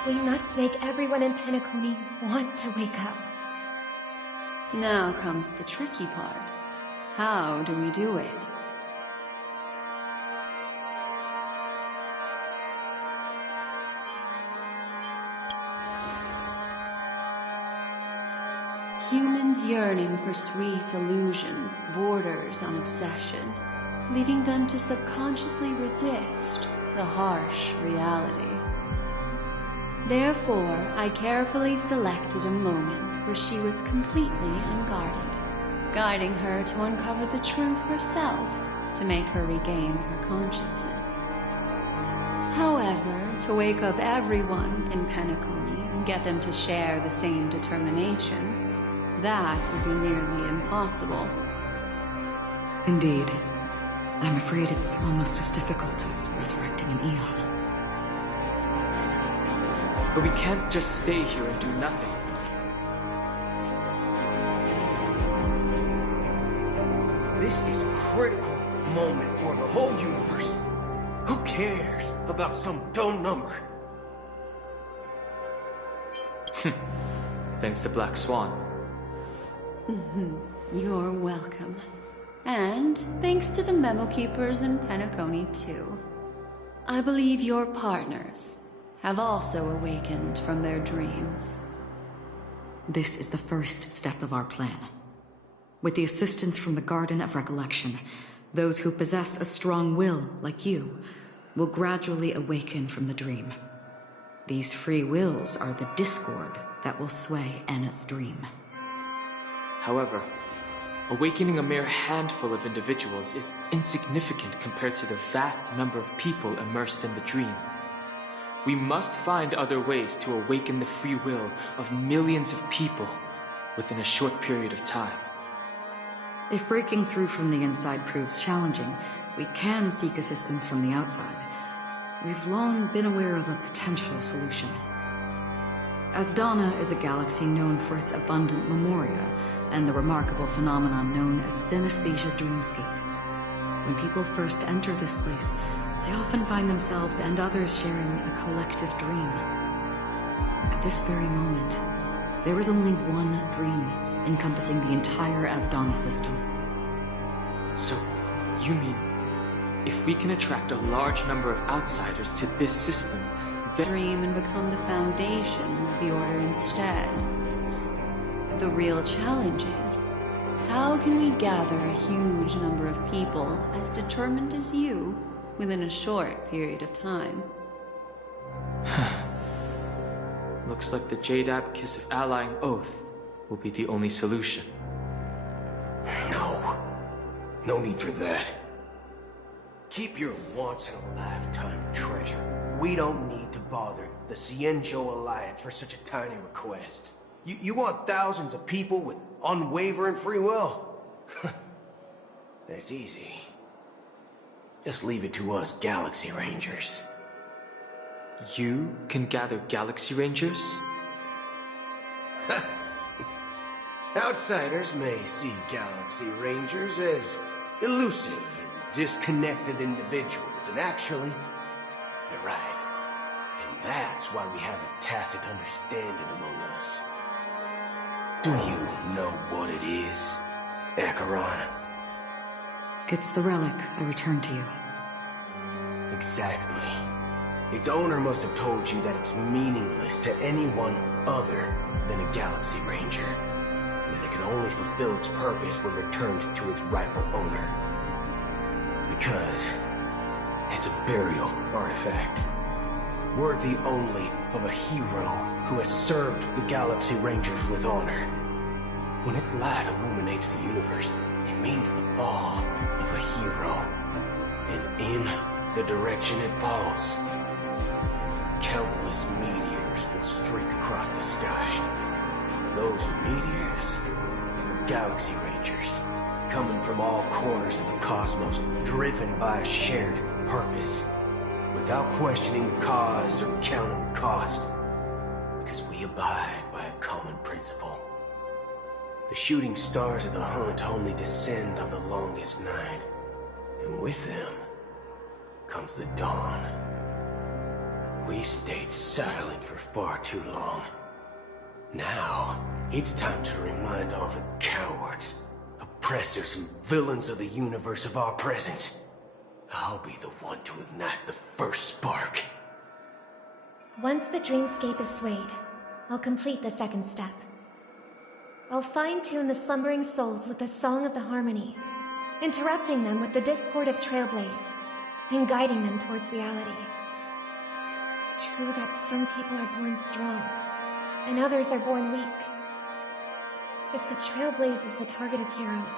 we must make everyone in Penacony want to wake up. Now comes the tricky part. How do we do it? Humans yearning for sweet illusions borders on obsession, leading them to subconsciously resist the harsh reality. Therefore, I carefully selected a moment where she was completely unguarded, guiding her to uncover the truth herself to make her regain her consciousness. However, to wake up everyone in Penacony and get them to share the same determination, that would be nearly impossible. Indeed. I'm afraid it's almost as difficult as resurrecting an Eon. But we can't just stay here and do nothing. This is a critical moment for the whole universe. Who cares about some dumb number? Thanks to Black Swan. You're welcome. And thanks to the Memo Keepers in Penacony, too. I believe your partners have also awakened from their dreams. This is the first step of our plan. With the assistance from the Garden of Recollection, those who possess a strong will, like you, will gradually awaken from the dream. These free wills are the discord that will sway Anna's dream. However, awakening a mere handful of individuals is insignificant compared to the vast number of people immersed in the dream. We must find other ways to awaken the free will of millions of people within a short period of time. If breaking through from the inside proves challenging, we can seek assistance from the outside. We've long been aware of a potential solution. Asdana is a galaxy known for its abundant memoria and the remarkable phenomenon known as synesthesia dreamscape. When people first enter this place, they often find themselves and others sharing a collective dream. At this very moment, there is only one dream encompassing the entire Asdana system. So, you mean, if we can attract a large number of outsiders to this system, then... Dream and become the foundation of the Order instead. The real challenge is, how can we gather a huge number of people as determined as you within a short period of time? Looks like the Jade Abacus of Allying Oath will be the only solution. No. No need for that. Keep your once-in-a-lifetime treasure. We don't need to bother the Cienjo Alliance for such a tiny request. You want thousands of people with unwavering free will? That's easy. Just leave it to us Galaxy Rangers. You can gather Galaxy Rangers? Outsiders may see Galaxy Rangers as elusive and disconnected individuals, and actually, they're right. And that's why we have a tacit understanding among us. Do you know what it is, Acheron? It's the relic I returned to you. Exactly. Its owner must have told you that it's meaningless to anyone other than a Galaxy Ranger. That it can only fulfill its purpose when returned to its rightful owner. Because it's a burial artifact, worthy only of a hero who has served the Galaxy Rangers with honor. When its light illuminates the universe, it means the fall of a hero. And in the direction it falls, countless meteors will streak across the sky. Those meteors are Galaxy Rangers, coming from all corners of the cosmos, driven by a shared purpose, without questioning the cause or counting the cost, because we abide by a common principle. The shooting stars of the hunt only descend on the longest night, and with them comes the dawn. We've stayed silent for far too long. Now, it's time to remind all the cowards, oppressors, and villains of the universe of our presence. I'll be the one to ignite the first spark. Once the dreamscape is swayed, I'll complete the second step. I'll fine-tune the slumbering souls with the Song of the Harmony, interrupting them with the discord of Trailblaze, and guiding them towards reality. It's true that some people are born strong, and others are born weak. If the Trailblaze is the target of heroes,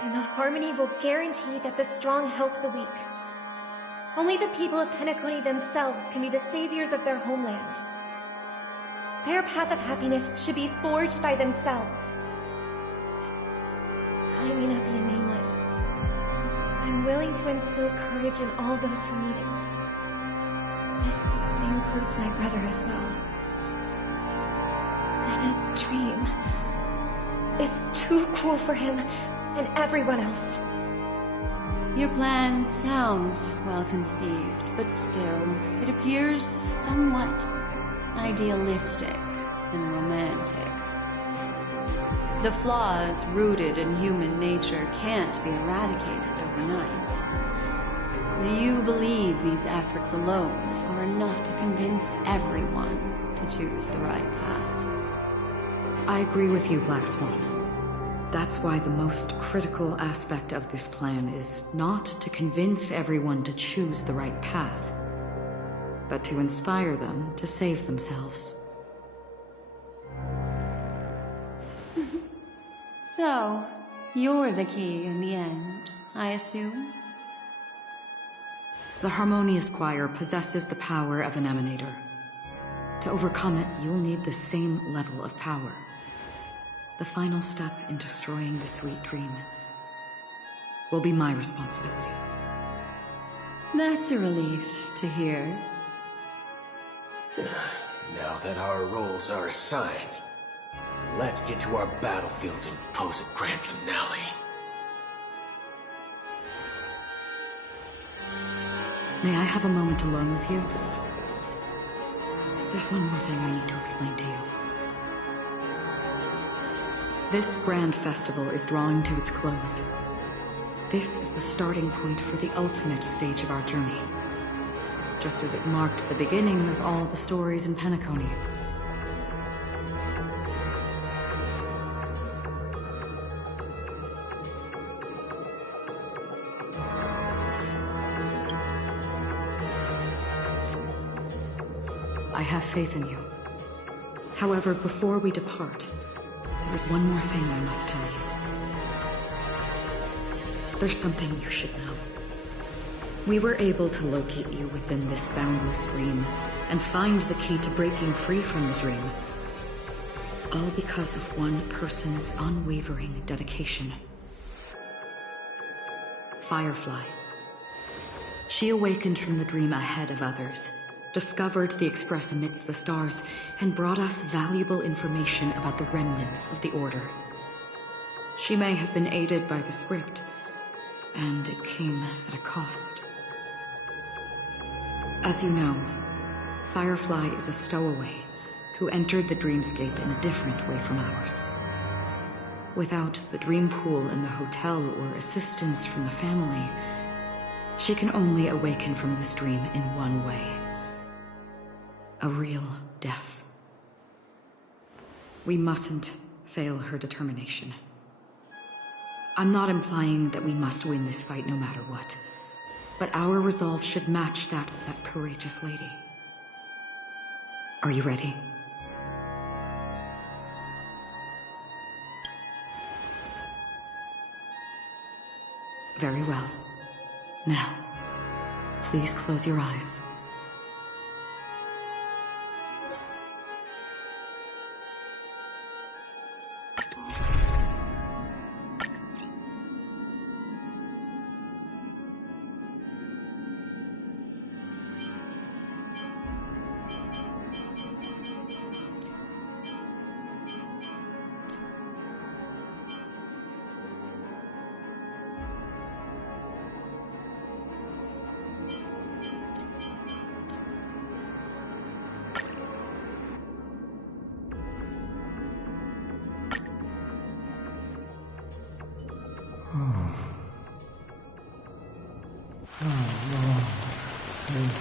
then the Harmony will guarantee that the strong help the weak. Only the people of Penacony themselves can be the saviors of their homeland. Their path of happiness should be forged by themselves. I may not be a nameless. I'm willing to instill courage in all those who need it. This includes my brother as well. Anna's dream is too cool for him and everyone else. Your plan sounds well conceived, but still, it appears somewhat idealistic and romantic. The flaws rooted in human nature can't be eradicated overnight. Do you believe these efforts alone are enough to convince everyone to choose the right path? I agree with you, Black Swan. That's why the most critical aspect of this plan is not to convince everyone to choose the right path, but to inspire them to save themselves. So, you're the key in the end, I assume? The Harmonious Choir possesses the power of an emanator. To overcome it, you'll need the same level of power. The final step in destroying the sweet dream will be my responsibility. That's a relief to hear. Now that our roles are assigned, let's get to our battlefields and pose a grand finale. May I have a moment alone with you? There's one more thing I need to explain to you. This grand festival is drawing to its close. This is the starting point for the ultimate stage of our journey, just as it marked the beginning of all the stories in Penacony. I have faith in you. However, before we depart, there is one more thing I must tell you. There's something you should know. We were able to locate you within this boundless dream and find the key to breaking free from the dream. All because of one person's unwavering dedication. Firefly. She awakened from the dream ahead of others, discovered the Express amidst the stars, and brought us valuable information about the remnants of the Order. She may have been aided by the script, and it came at a cost. As you know, Firefly is a stowaway who entered the dreamscape in a different way from ours. Without the dream pool in the hotel or assistance from the family, she can only awaken from this dream in one way. A real death. We mustn't fail her determination. I'm not implying that we must win this fight no matter what, but our resolve should match that of that courageous lady. Are you ready? Very well. Now, please close your eyes.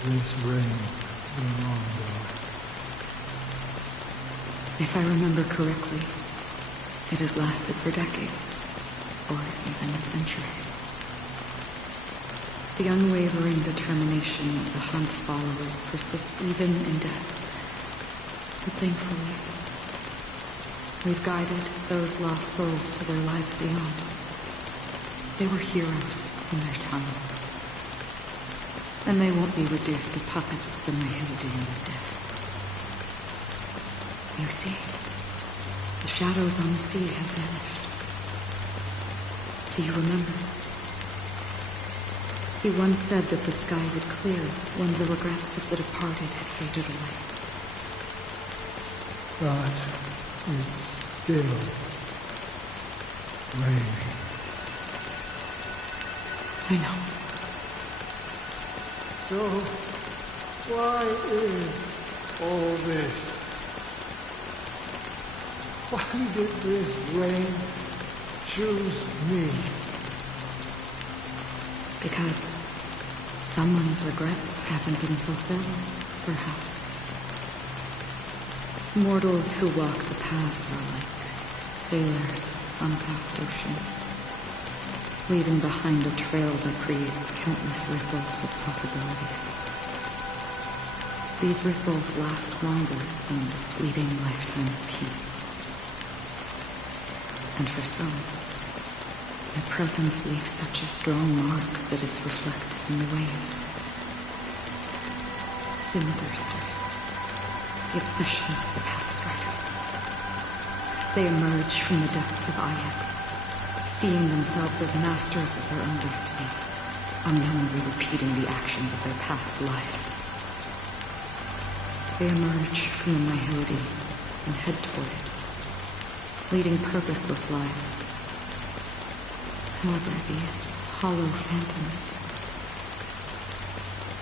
This rain been on, If I remember correctly, it has lasted for decades, or even centuries. The unwavering determination of the Hunt followers persists even in death. But thankfully, We've guided those lost souls to their lives beyond. They were heroes in their time. And they won't be reduced to puppets of the Mahildian of death. You see, the shadows on the sea have vanished. Do you remember? He once said that the sky would clear when the regrets of the departed had faded away. But it's still raining. I know. So, why is all this? Why did this rain choose me? Because someone's regrets haven't been fulfilled, perhaps. Mortals who walk the paths are like sailors on a vast ocean, leaving behind a trail that creates countless ripples of possibilities. These ripples last longer than fleeting lifetimes of heats. And for some, their presence leaves such a strong mark that it's reflected in the waves. Sin-thirsters, the obsessions of the Pathstriders. They emerge from the depths of Ix, seeing themselves as masters of their own destiny, unknowingly repeating the actions of their past lives. They emerge from the Mahildi and head toward it, leading purposeless lives. However, these hollow phantoms,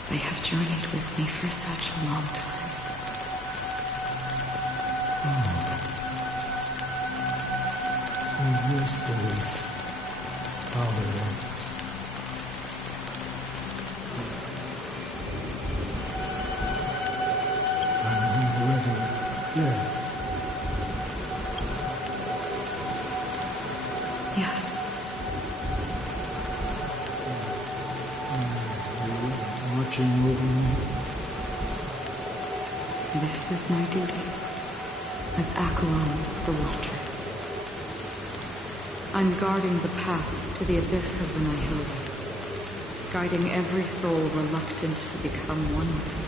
they have journeyed with me for such a long time. And this is how it ends. I'm already dead. Yes. Watching over me. This is my duty as Acheron the Watcher. I'm guarding the path to the abyss of the Mahildi, guiding every soul reluctant to become one with them.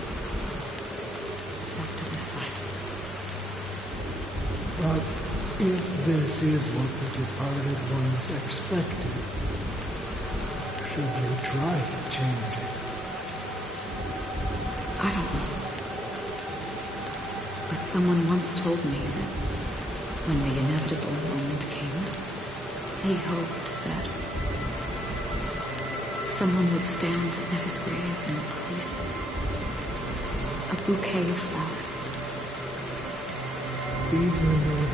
Back to this side. But if this is what the departed ones expected, should you try to change it? I don't know. But someone once told me that when the inevitable moment came, he hoped that someone would stand at his grave and place a bouquet of flowers. Even if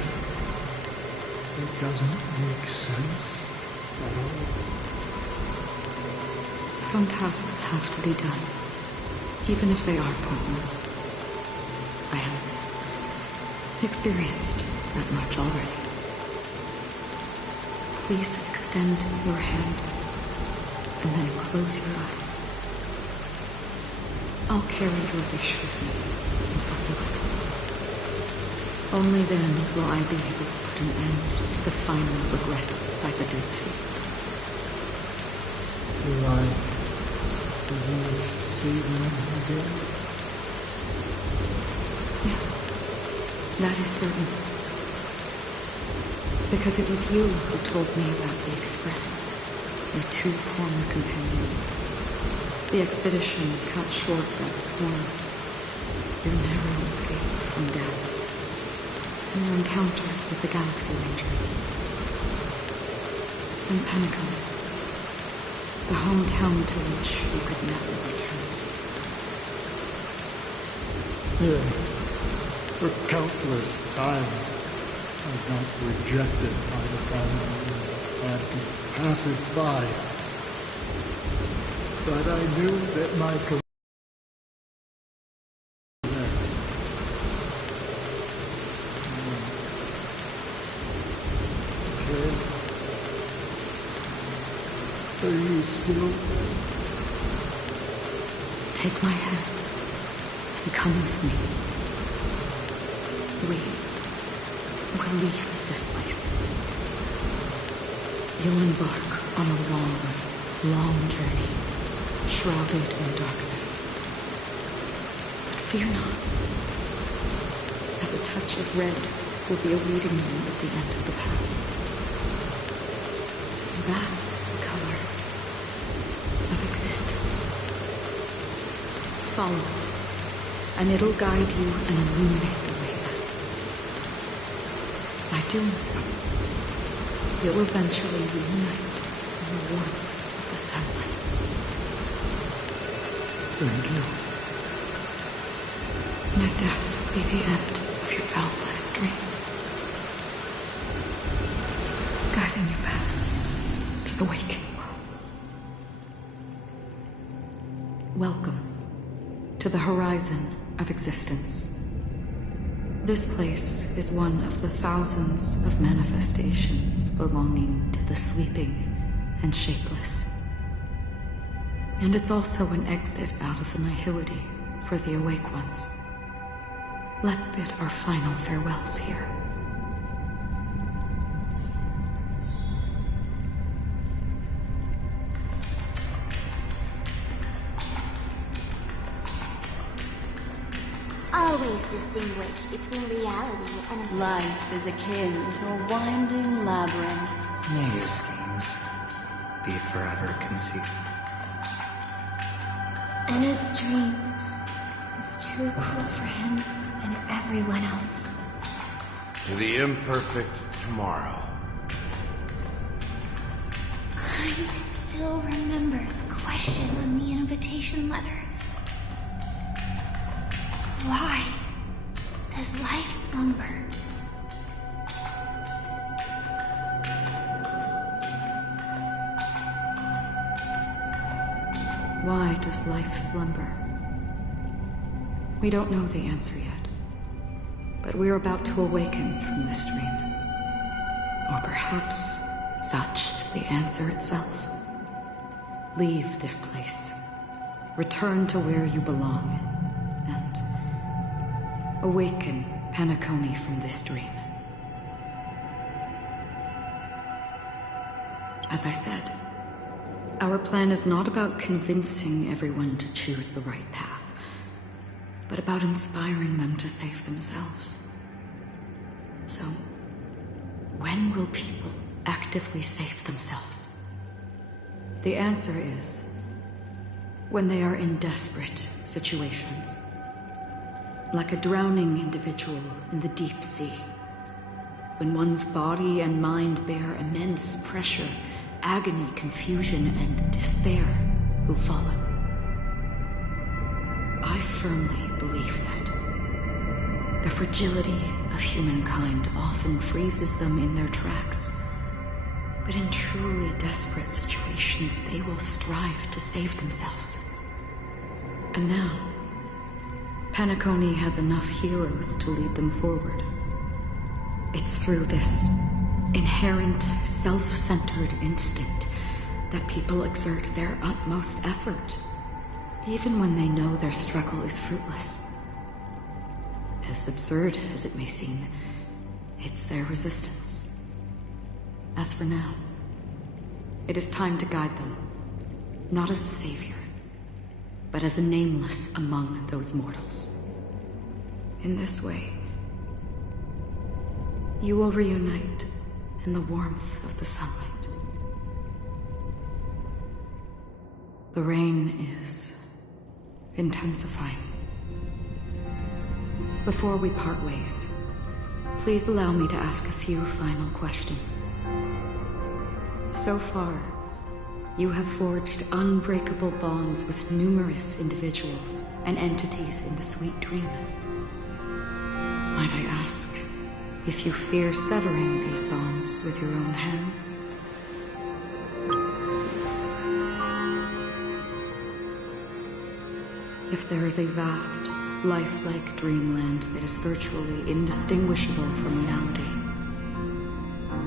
it doesn't make sense at all. Some tasks have to be done, even if they are pointless. I have experienced that much already. Please extend your hand and then close your eyes. I'll carry your wish with me and fulfill it. Only then will I be able to put an end to the final regret by the Dead Sea. Will I ever see them again? Yes, that is certain. Because it was you who told me about the Express, your two former companions. The expedition cut short by the storm. Your narrow escape from death. And your encounter with the Galaxy Rangers. And Penacony. The hometown to which you could never return. Yeah. For countless times, I got rejected by the family and had to pass it by. But I knew that my career Okay. Are you still there? Take my hand and come with me. We will leave this place. You'll embark on a long, long journey, shrouded in darkness. But fear not, as a touch of red will be awaiting you at the end of the path. That's the color of existence. Follow it, and it'll guide you and illuminate the way back. By doing so, you'll eventually reunite in the warmth of the sunlight. Thank you. May death be the end of your boundless dream, guiding you back to the waking world. Welcome to the horizon of existence. This place is one of the thousands of manifestations belonging to the sleeping and shapeless. And it's also an exit out of the nihility for the awake ones. Let's bid our final farewells here. Always distinguish between reality and... Life is akin to a winding labyrinth. May your schemes be forever concealed. Anna's dream was too cruel for him and everyone else. To the imperfect tomorrow. I still remember the question on the invitation letter. Why does life slumber? Why does life slumber? We don't know the answer yet, but we're about to awaken from this dream. Or perhaps such is the answer itself. Leave this place. Return to where you belong. And awaken Penacony from this dream. As I said, our plan is not about convincing everyone to choose the right path, but about inspiring them to save themselves. So, when will people actively save themselves? The answer is when they are in desperate situations. Like a drowning individual in the deep sea. When one's body and mind bear immense pressure, agony, confusion, and despair will follow. I firmly believe that the fragility of humankind often freezes them in their tracks. But in truly desperate situations, they will strive to save themselves. And now, Penacony has enough heroes to lead them forward. It's through this inherent, self-centered instinct that people exert their utmost effort, even when they know their struggle is fruitless. As absurd as it may seem, it's their resistance. As for now, it is time to guide them, not as a savior, but as a nameless among those mortals. In this way, you will reunite in the warmth of the sunlight. The rain is intensifying. Before we part ways, please allow me to ask a few final questions. So far, you have forged unbreakable bonds with numerous individuals and entities in the sweet dream. Might I ask if you fear severing these bonds with your own hands? If there is a vast, lifelike dreamland that is virtually indistinguishable from reality,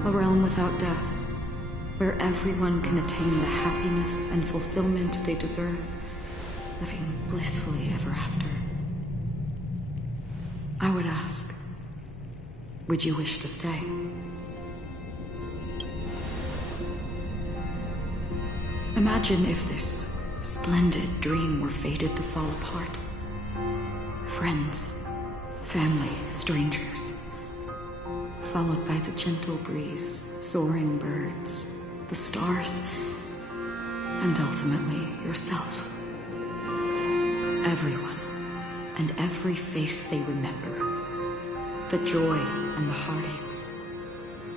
a realm without death, where everyone can attain the happiness and fulfillment they deserve, living blissfully ever after, I would ask, Would you wish to stay? Imagine if this splendid dream were fated to fall apart. Friends, family, strangers, followed by the gentle breeze, soaring birds, the stars, and ultimately yourself. Everyone, and every face they remember. The joy and the heartaches,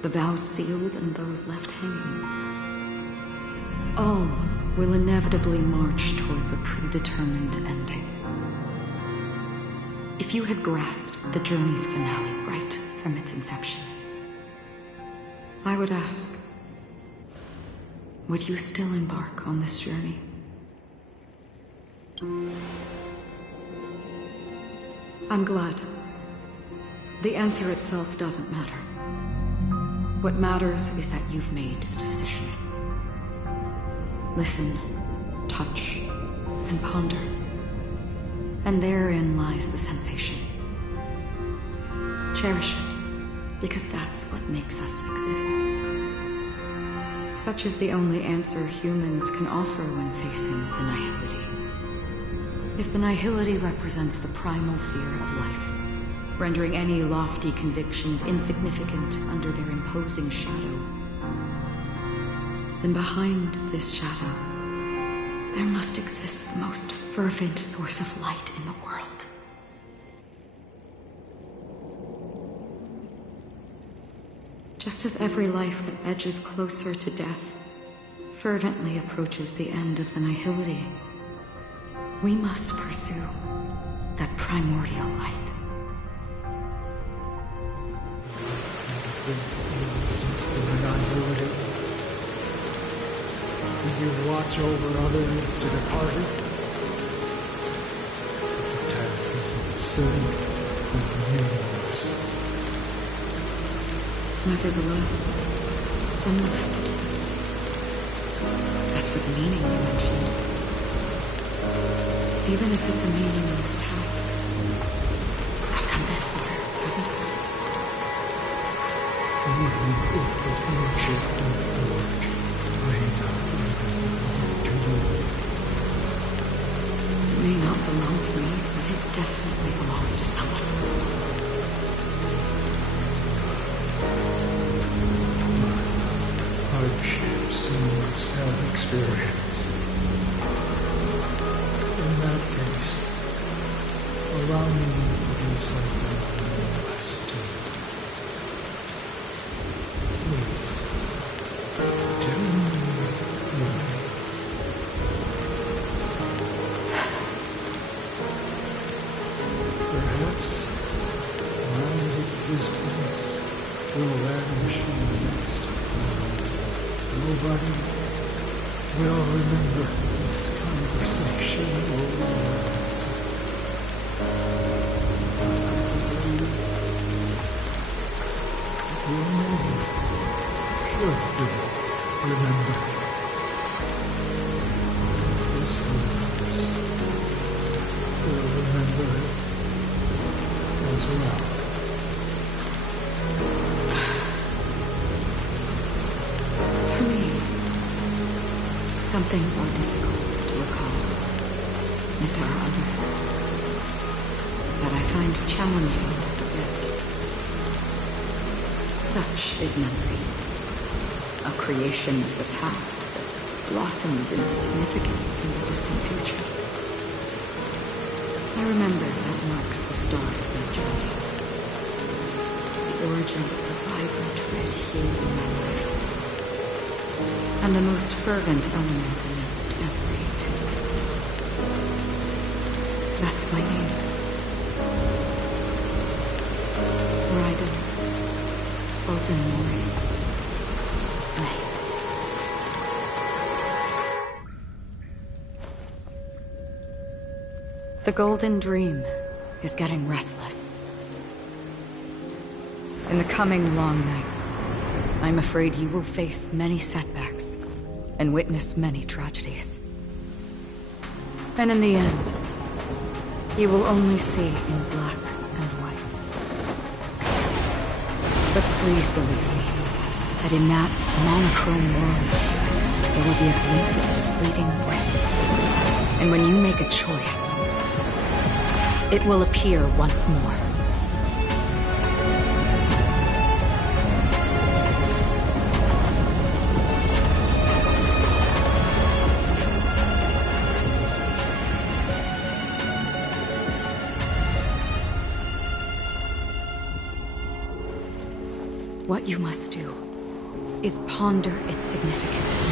the vows sealed and those left hanging. All will inevitably march towards a predetermined ending. If you had grasped the journey's finale right from its inception, I would ask, would you still embark on this journey? I'm glad. The answer itself doesn't matter. What matters is that you've made a decision. Listen, touch, and ponder. And therein lies the sensation. Cherish it, because that's what makes us exist. Such is the only answer humans can offer when facing the nihility. If the nihility represents the primal fear of life, rendering any lofty convictions insignificant under their imposing shadow, then behind this shadow, there must exist the most fervent source of light in the world. Just as every life that edges closer to death fervently approaches the end of the nihility, we must pursue that primordial light. Since the nihility, will you watch over others to depart it? Such a task is absurd and meaningless. Nevertheless, someone had to do it. As for the meaning you mentioned, even if it's a meaningless task, I've come this far, haven't I? Even if the future don't work, may not even belong to you. It may not belong to me, but it definitely belongs to someone. Hardships you must have experienced. In that case, allow me to do something else too. Please, tell me why. Perhaps my existence will vanish in the next moment. Nobody will remember this conversation or answer. Remember. This universe will remember it as well. For me, some things are difficult to recall, yet there are others that I find challenging to forget. Such is memory, a creation of the past that blossoms into significance in the distant future. I remember that marks the start of my journey, the origin of the vibrant red hue in my life, and the most fervent element amidst every tempest. That's my name. Raiden Ozumori. The Golden Dream is getting restless. In the coming long nights, I'm afraid you will face many setbacks and witness many tragedies. And in the end, you will only see in black and white. But please believe me, that in that monochrome world, there will be a glimpse of fleeting red. And when you make a choice, it will appear once more. What you must do is ponder its significance,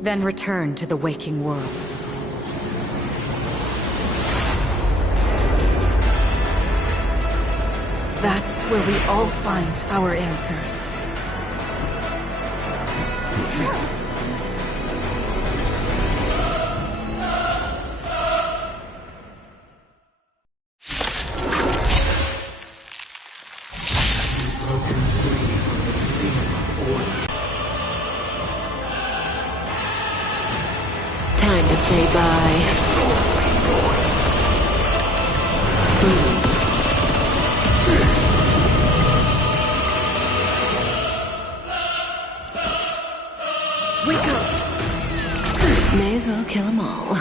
then return to the waking world. That's where we all find our answers. Time to say bye. Boom. Wake up! May as well kill them all.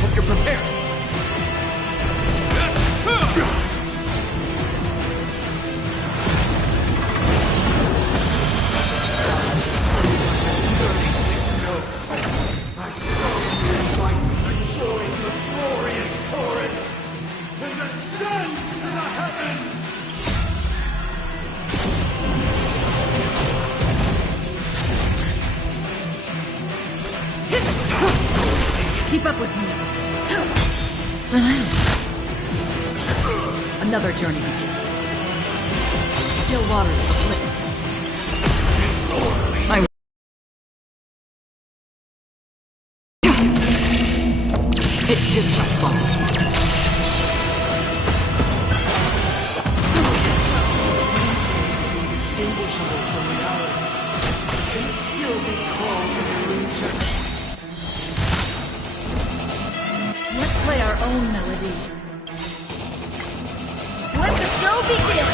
Hope you're prepared. Keep up with me. Another journey begins. Still waters are split. It tips us all. Indistinguishable from reality. Can it still be called an illusion? Let's play our own melody. Let the show begin!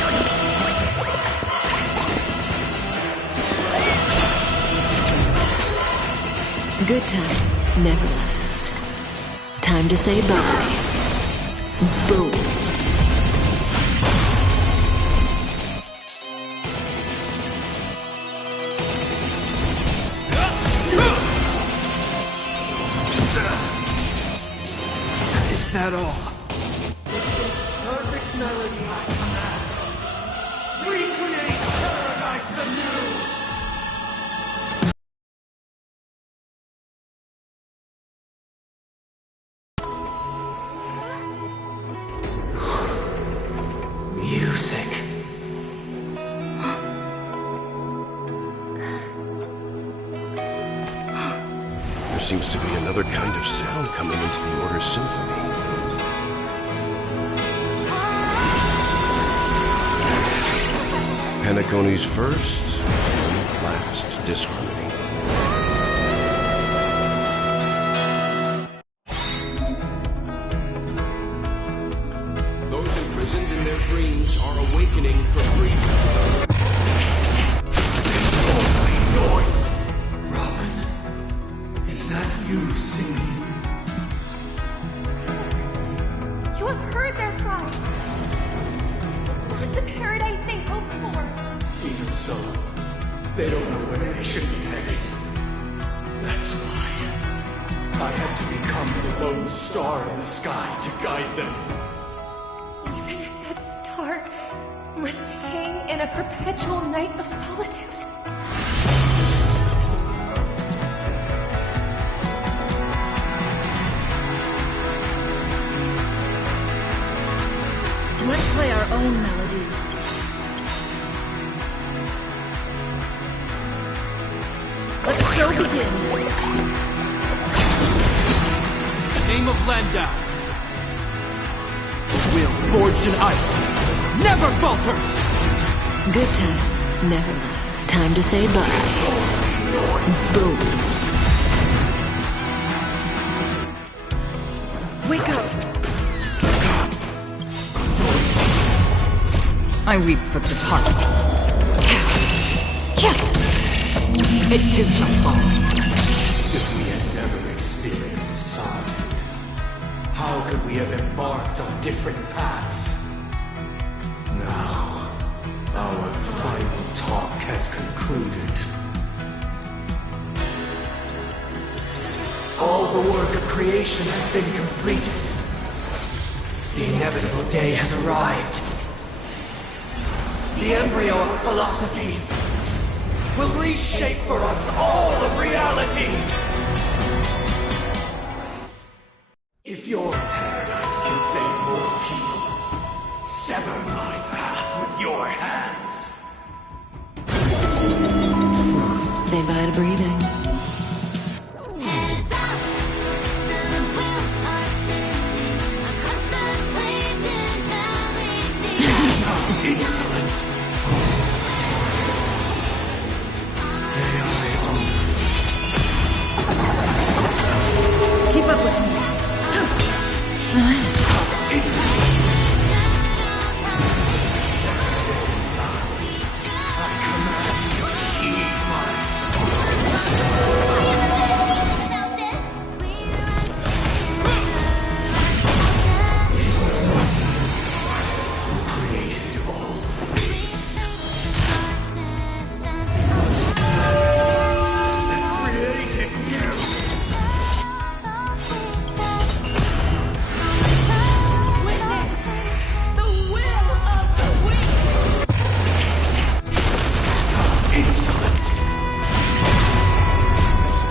Good times never last. Time to say bye. Boom. Is that all? Perfect melody I command. Recreate paradise anew! Music. There seems to be another kind of sound coming into the Order's symphony. Penacony's first and last disharmony. Those imprisoned in their dreams are awakening for freedom. Noise! Robin, is that you singing? You have heard their cries. This is not the paradise they hoped for. Even so, they don't know where they should be heading. That's why I had to become the lone star in the sky to guide them. Even if that star must hang in a perpetual night of solitude. Let's play our own melody. Let the show begin. The name of Landau. The will forged in ice never falters! Good times never last. Time to say bye. Boom. Wake up! I weep for the departed. It too shall fall. If we had never experienced solitude, how could we have embarked on different paths? Now, our final talk has concluded. All the work of creation has been completed. The inevitable day has arrived. The embryo of philosophy will reshape for us all of reality. If your paradise can save more people, sever my path with your hands. Say bye to breathing. Heads up, the wheels are spinning across the plains and valleys. Insolent. Keep up with me.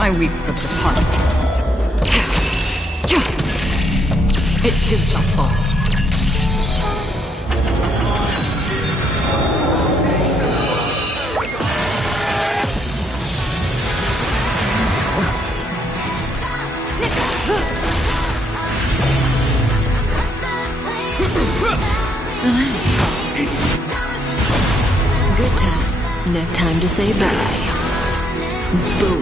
I weep for the departed. It too shall fall. Good times. No time to say bye. Boom.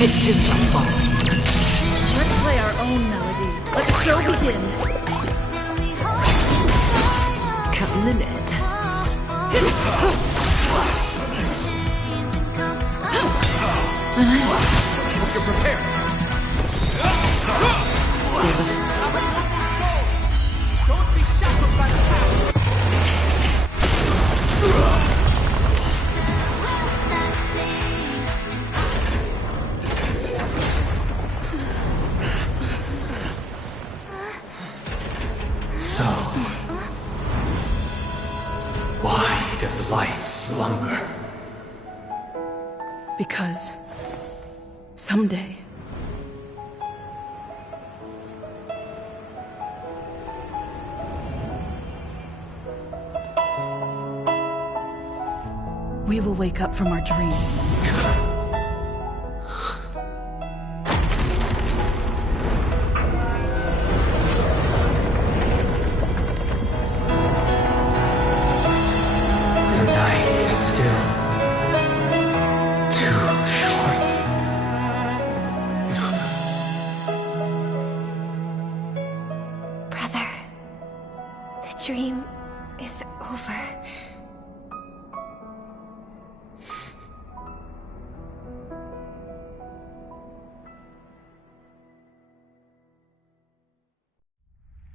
It too shall fall. Let's play our own melody. Let the show begin. Cut in the net. Hope you're prepared. Don't be shackled by the past. So, why does life slumber? Because someday we will wake up from our dreams. The night is still too short. Brother, the dream is over.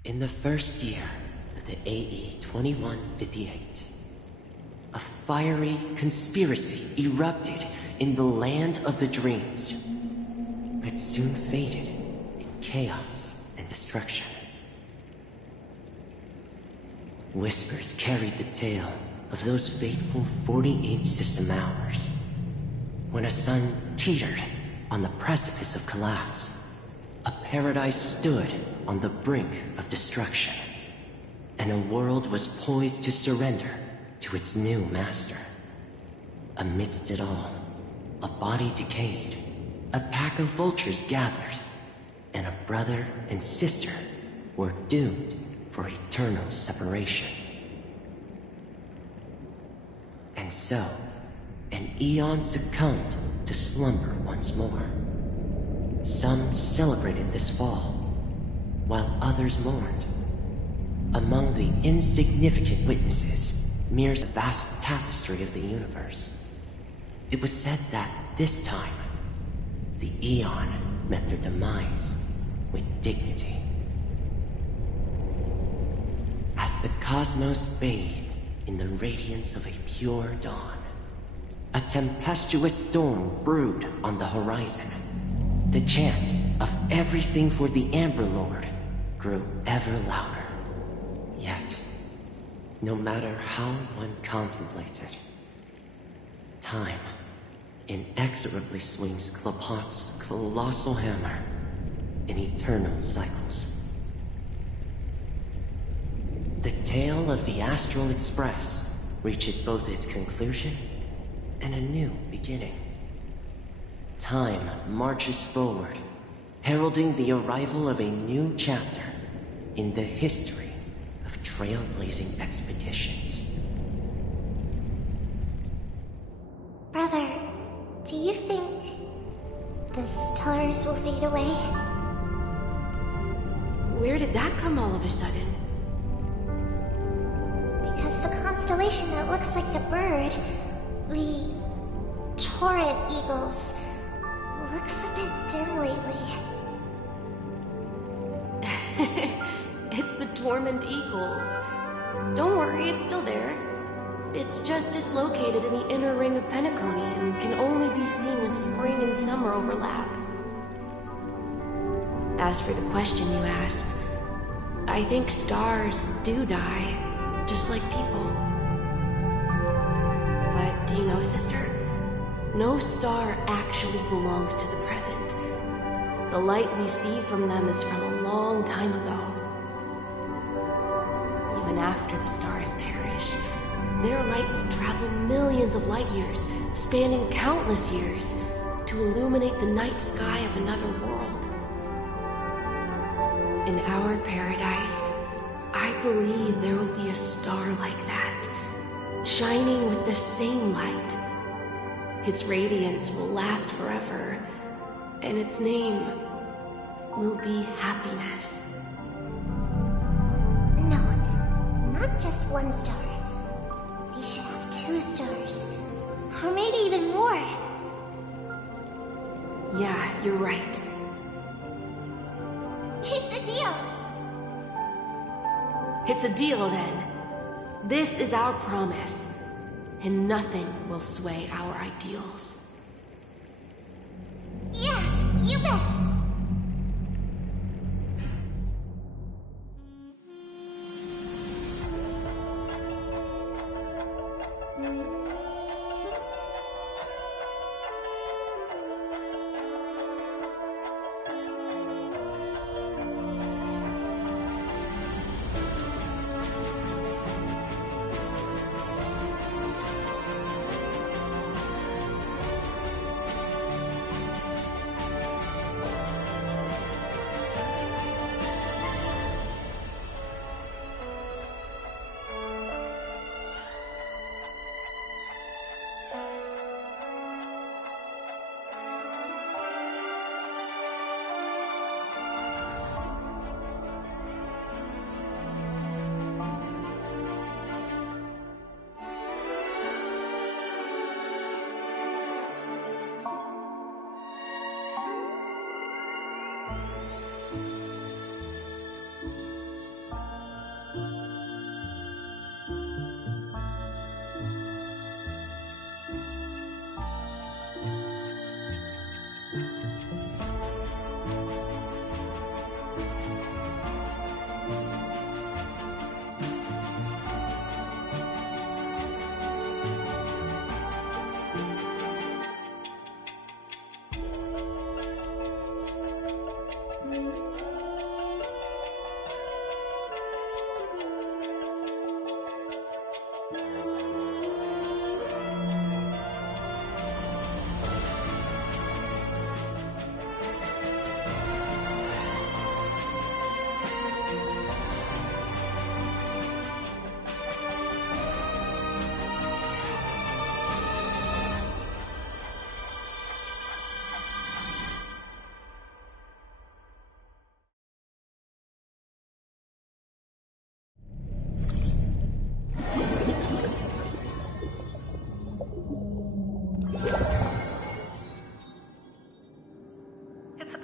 In the first year of the AE 2158, a fiery conspiracy erupted in the land of the dreams, but soon faded in chaos and destruction. Whispers carried the tale of those fateful 48 system hours, when a sun teetered on the precipice of collapse, a paradise stood on the brink of destruction, and a world was poised to surrender to its new master. Amidst it all, a body decayed, a pack of vultures gathered, and a brother and sister were doomed for eternal separation. And so, an eon succumbed to slumber once more. Some celebrated this fall, while others mourned. Among the insignificant witnesses mirrors the vast tapestry of the universe. It was said that this time, the eon met their demise with dignity. As the cosmos bathed in the radiance of a pure dawn, a tempestuous storm brewed on the horizon. The chant of everything for the Amber Lord grew ever louder. Yet, no matter how one contemplated, time inexorably swings Klapot's colossal hammer in eternal cycles. The tale of the Astral Express reaches both its conclusion and a new beginning. Time marches forward, heralding the arrival of a new chapter in the history of trailblazing expeditions. Brother, do you think the stars will fade away? Where did that come all of a sudden? Because the constellation that looks like a bird, the Torrent Eagles, looks a bit dim lately. It's the Torment Eagles. Don't worry, it's still there. It's just it's located in the inner ring of Penacony and can only be seen when spring and summer overlap. As for the question you asked, I think stars do die, just like people. But do you know, sister? No star actually belongs to the present. The light we see from them is from a long time ago. Even after the stars perish, their light will travel millions of light years, spanning countless years, to illuminate the night sky of another world. In our paradise, I believe there will be a star like that, shining with the same light. Its radiance will last forever, and its name will be happiness. No, not just one star. We should have 2 stars, or maybe even more. Yeah, you're right. It's a deal. It's a deal, then. This is our promise, and nothing will sway our ideals. Yeah, you bet.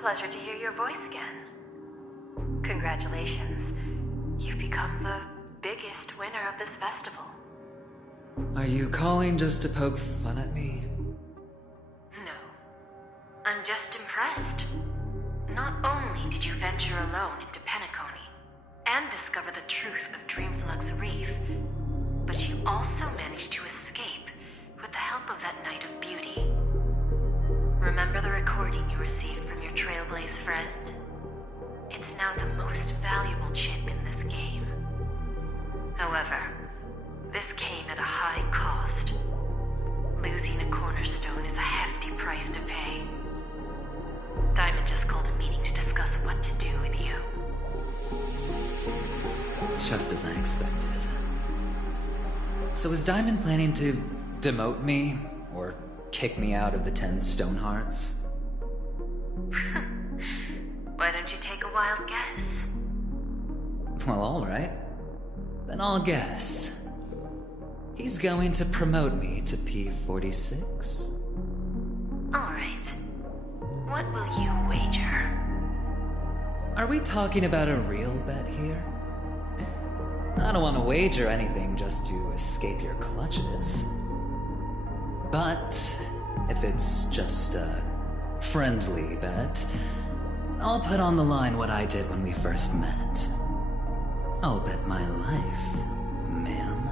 Pleasure to hear your voice again. Congratulations. You've become the biggest winner of this festival. Are you calling just to poke fun at me? No. I'm just impressed. Not only did you venture alone into Penacony and discover the truth of Dreamflux Reef, but you also managed to escape with the help of that Knight of Beauty. Remember the recording you received from your Trailblaze friend? It's now the most valuable chip in this game. However, this came at a high cost. Losing a cornerstone is a hefty price to pay. Diamond just called a meeting to discuss what to do with you. Just as I expected. So is Diamond planning to demote me, or kick me out of the 10 Stonehearts? Why don't you take a wild guess? Well, alright. Then I'll guess. He's going to promote me to P46. Alright. What will you wager? Are we talking about a real bet here? I don't want to wager anything just to escape your clutches. But if it's just a friendly bet, I'll put on the line what I did when we first met. I'll bet my life, ma'am.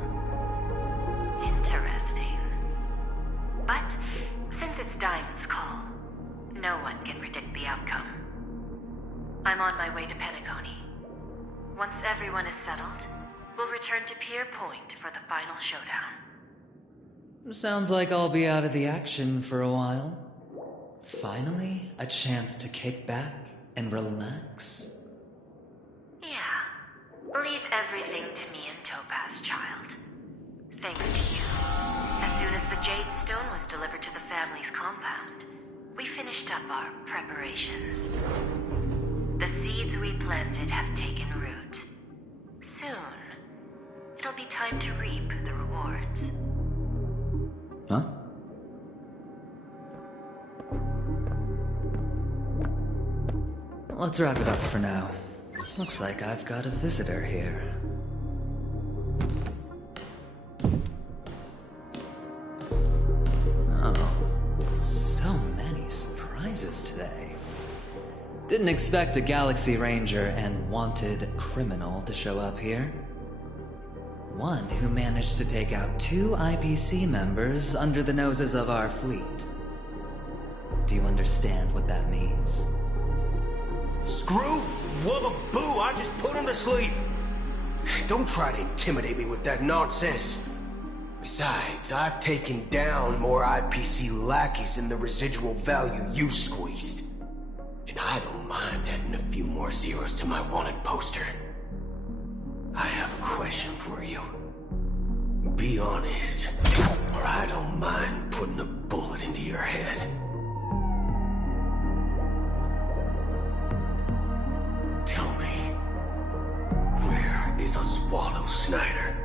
Interesting. But since it's Diamond's call, no one can predict the outcome. I'm on my way to Penacony. Once everyone is settled, we'll return to Pier Point for the final showdown. Sounds like I'll be out of the action for a while. Finally, a chance to kick back and relax. Yeah. Leave everything to me and Topaz, child. Thanks to you. As soon as the Jade Stone was delivered to the family's compound, we finished up our preparations. The seeds we planted have taken root. Soon, it'll be time to reap the rewards. Huh? Let's wrap it up for now. Looks like I've got a visitor here. Oh, so many surprises today. Didn't expect a Galaxy Ranger and wanted criminal to show up here. One who managed to take out 2 IPC members under the noses of our fleet. Do you understand what that means? Screw Wubba Boo, I just put him to sleep. Don't try to intimidate me with that nonsense. Besides, I've taken down more IPC lackeys than the residual value you squeezed. And I don't mind adding a few more zeros to my wanted poster. I have a question for you. Be honest, or I don't mind putting a bullet into your head. Tell me, where is Oswaldo Snyder?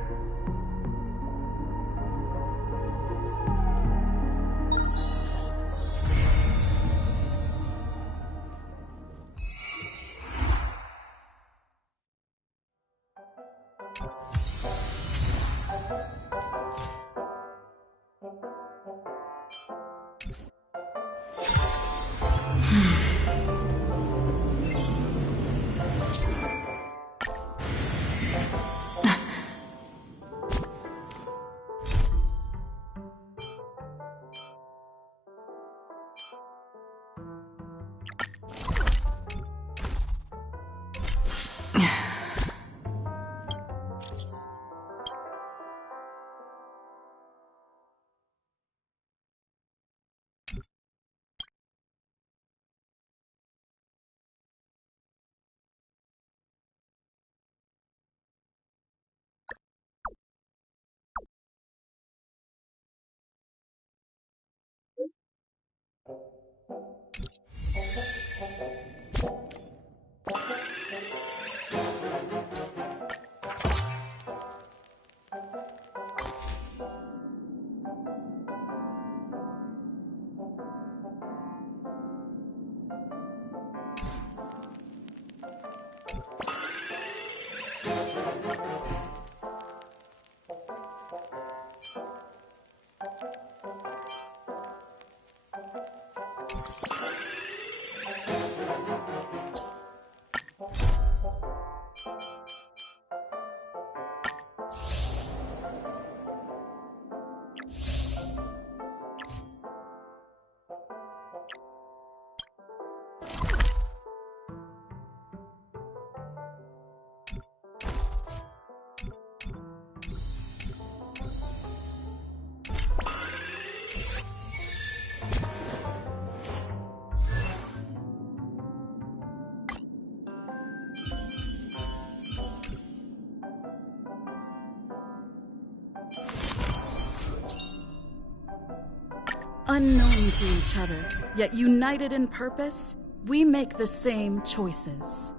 Unknown to each other, yet united in purpose, we make the same choices.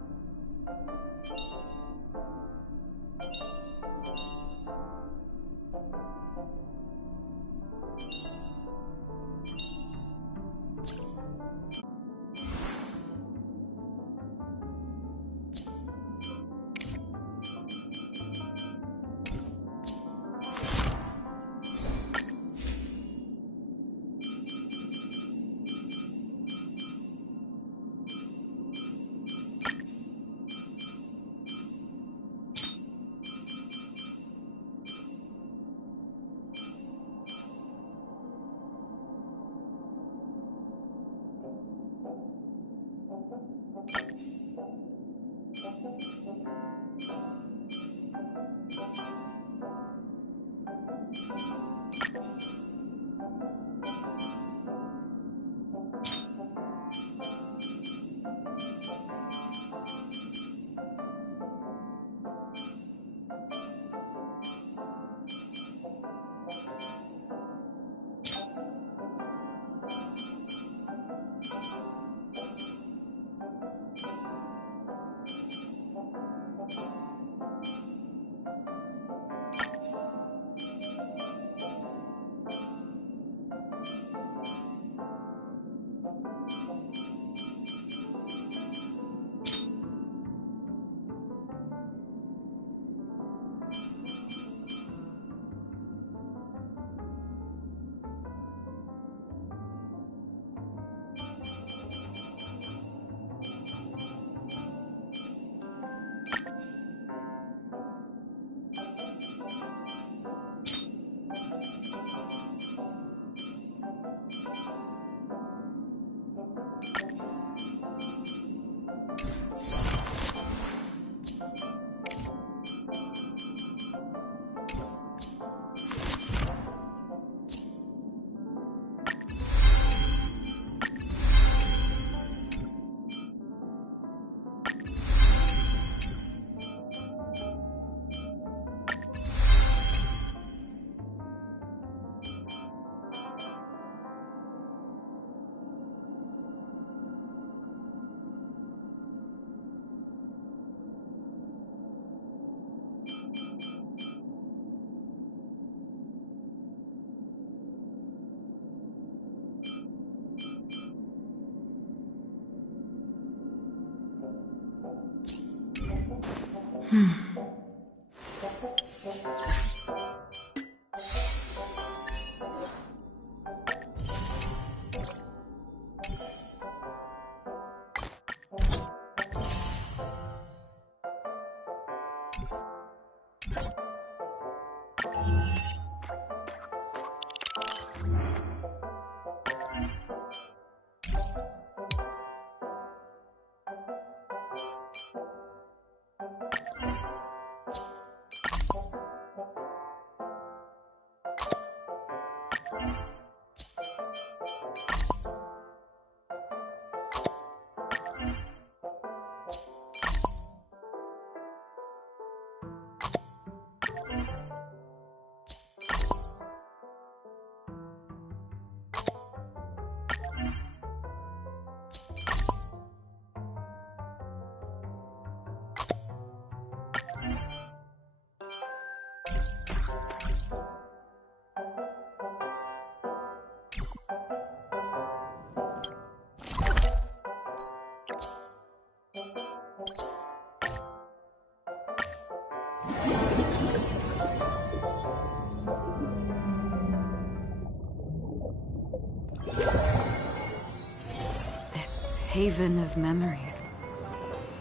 Haven of memories.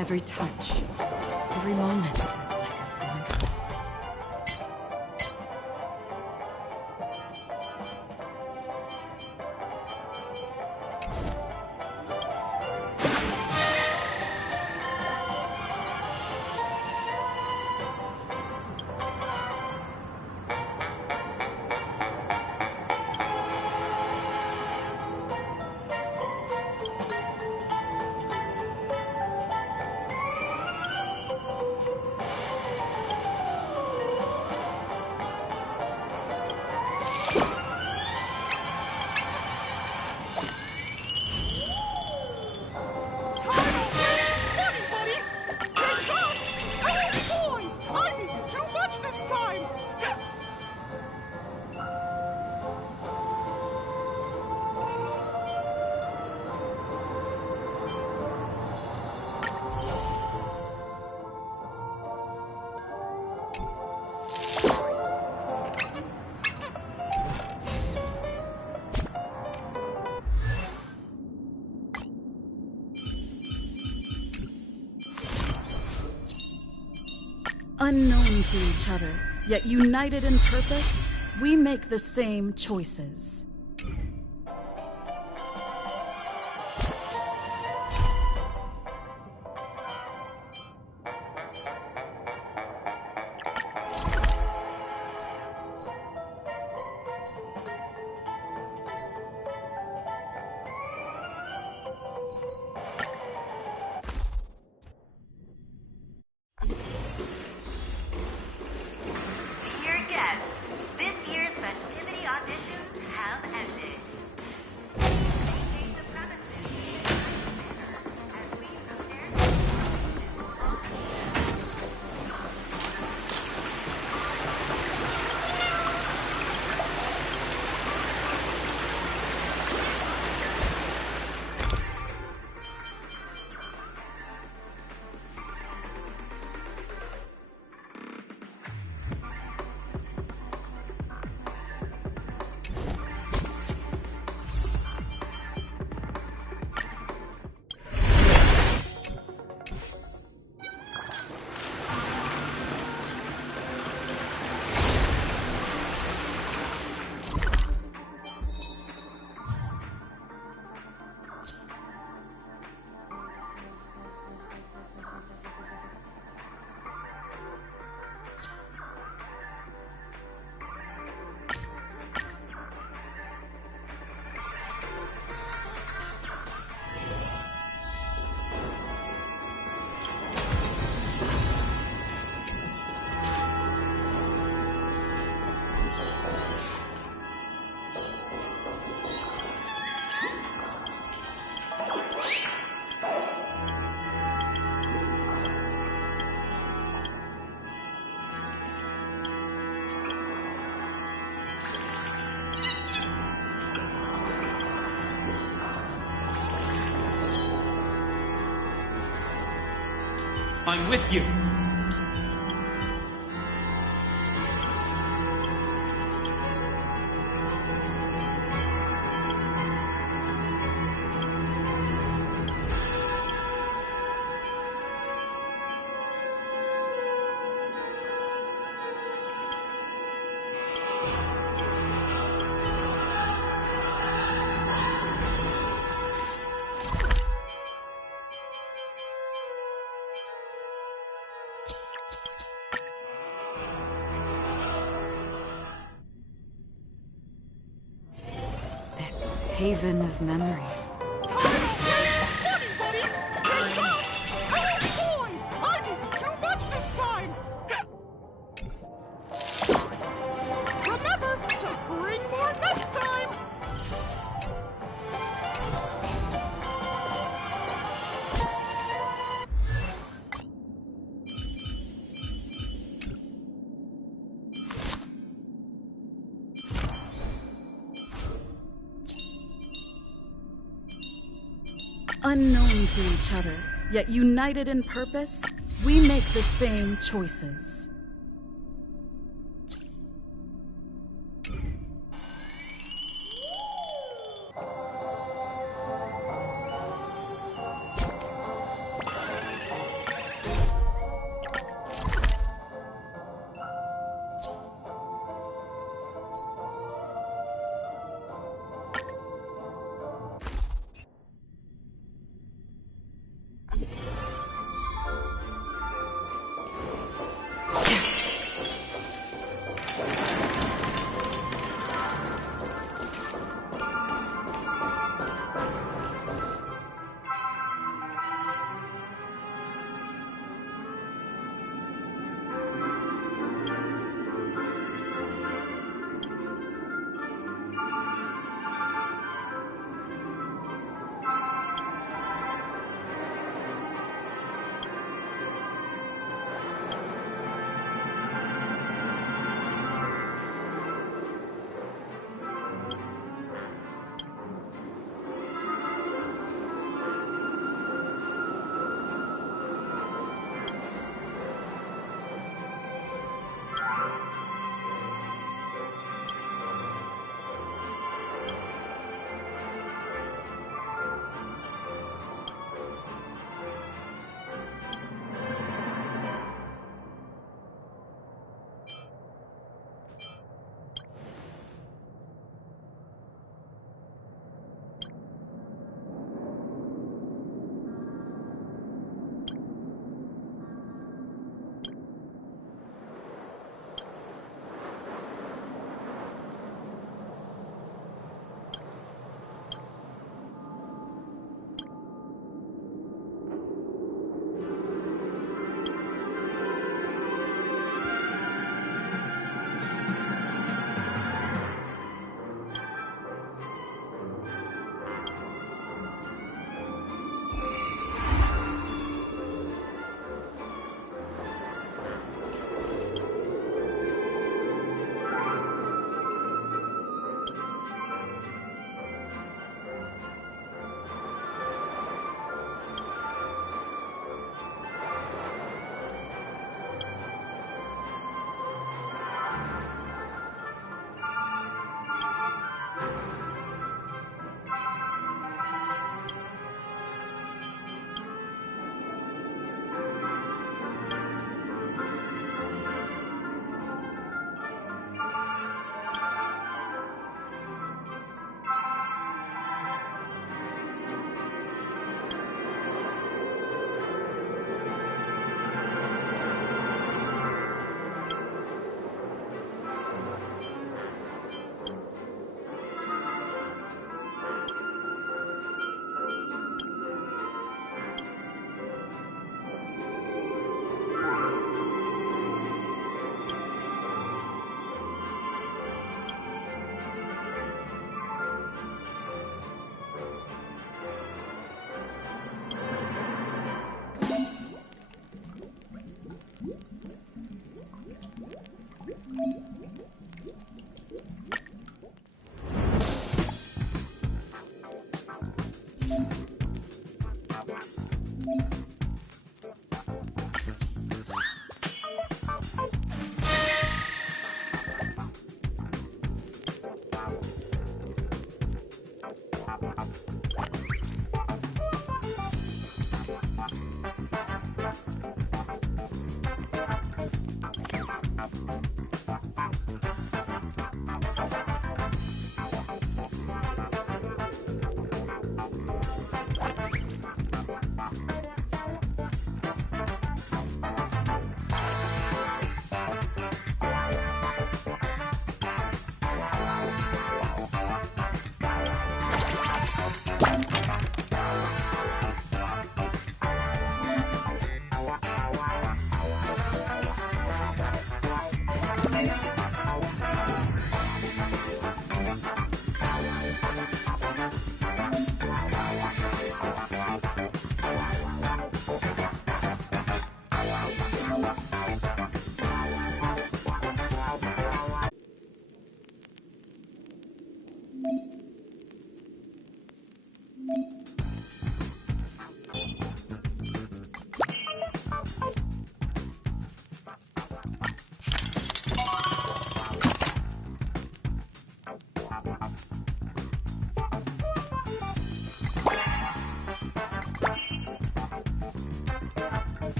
Every touch, every moment is like a fond rose. Unknown to each other, yet united in purpose, we make the same choices. Dear guests, this year's festivity auditions have ended. Vacate the premises as we prepare I'm with you. This haven of memories. Unknown to each other, yet united in purpose, we make the same choices.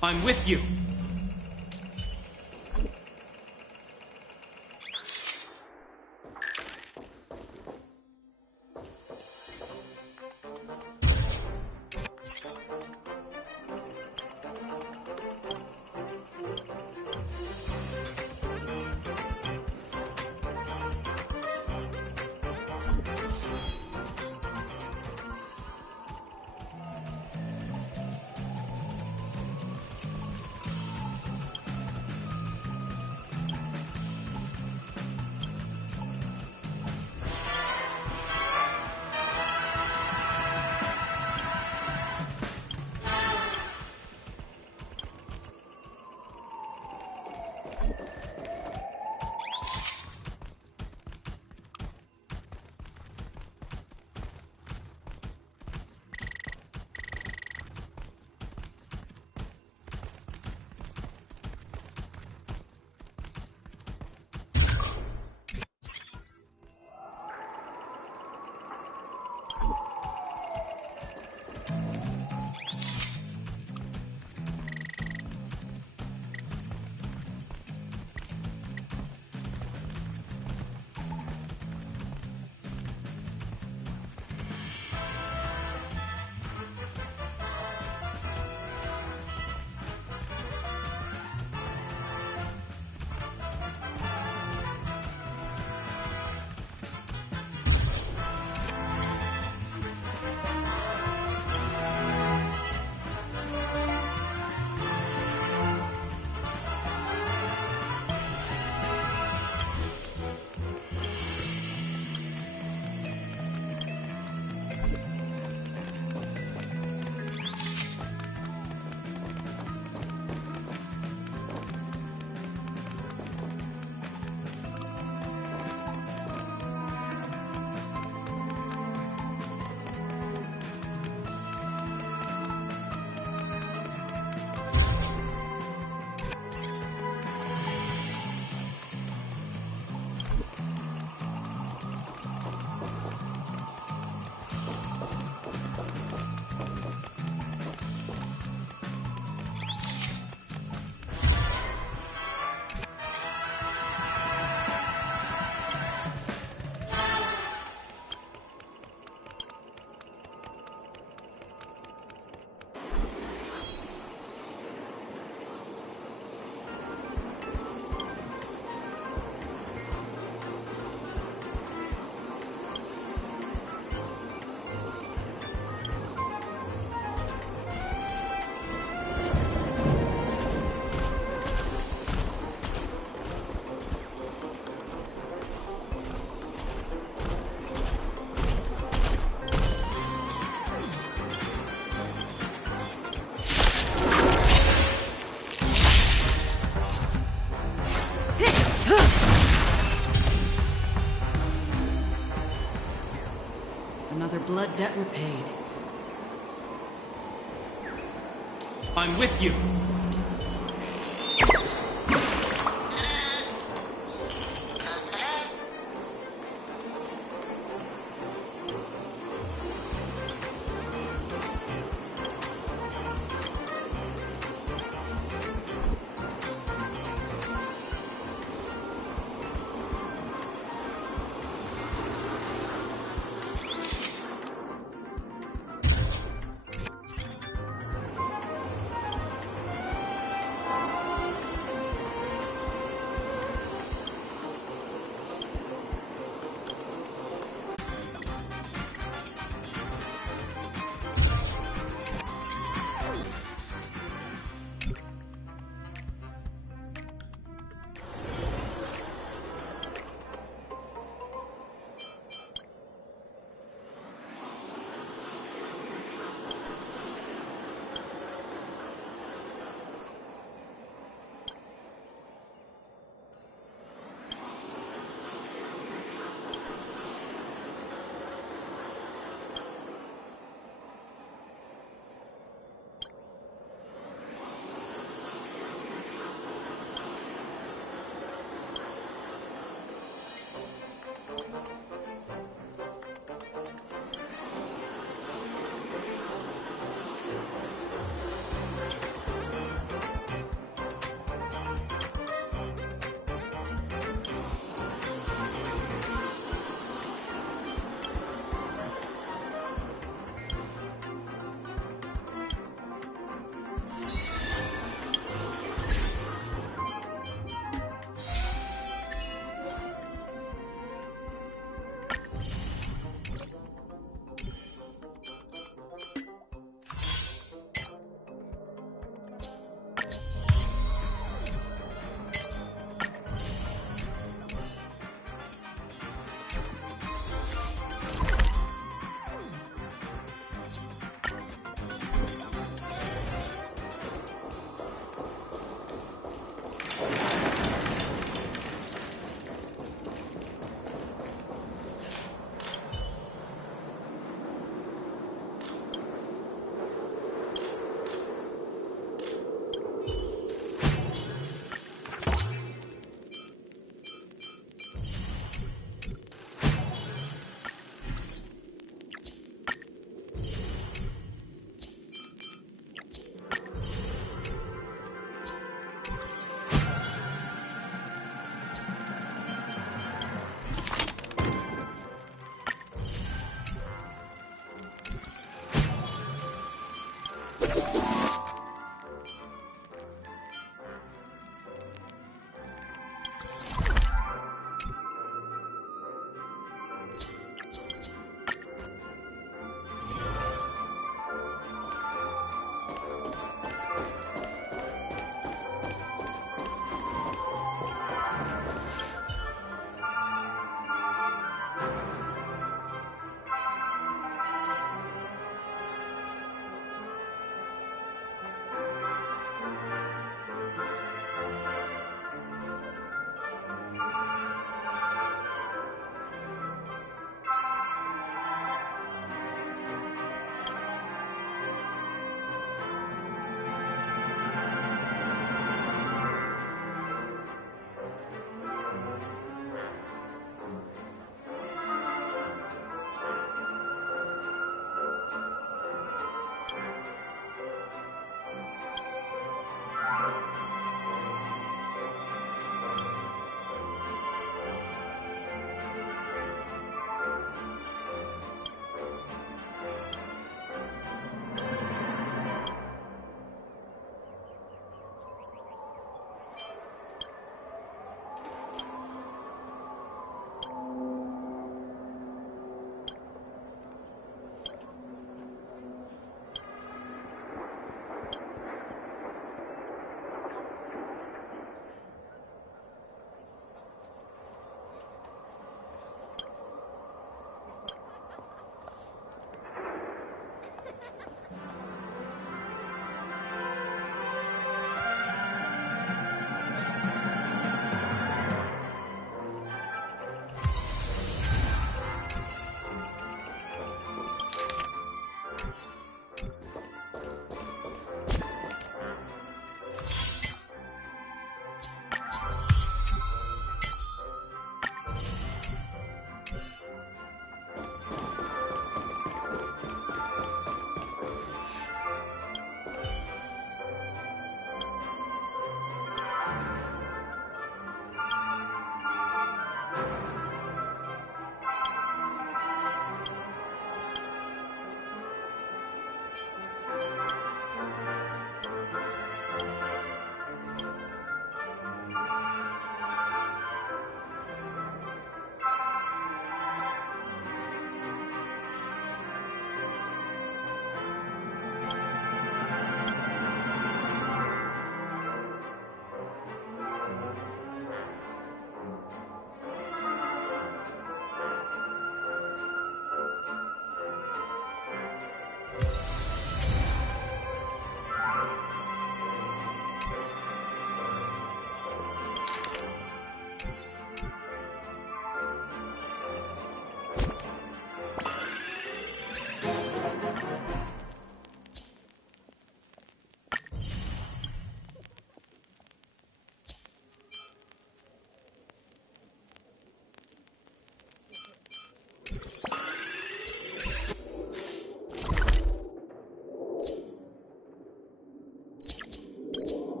I'm with you. Another blood debt repaid. I'm with you.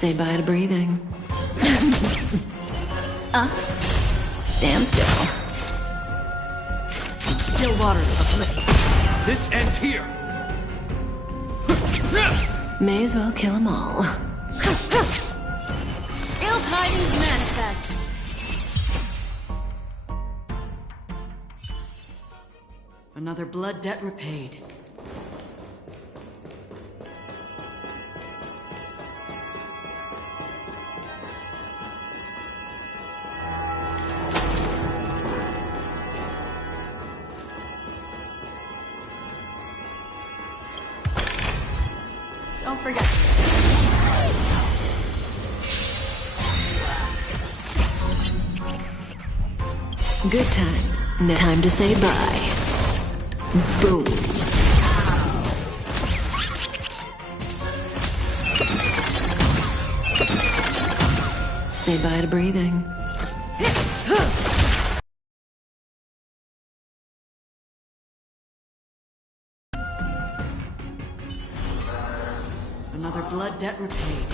Say bye to breathing. Stand still. Still waters uplifted. This ends here! May as well kill them all. Ill tidings manifest. Another blood debt repaid. Don't forget. Good times. Now time to say bye. Boom. Say bye to breathing. Another blood debt repaid.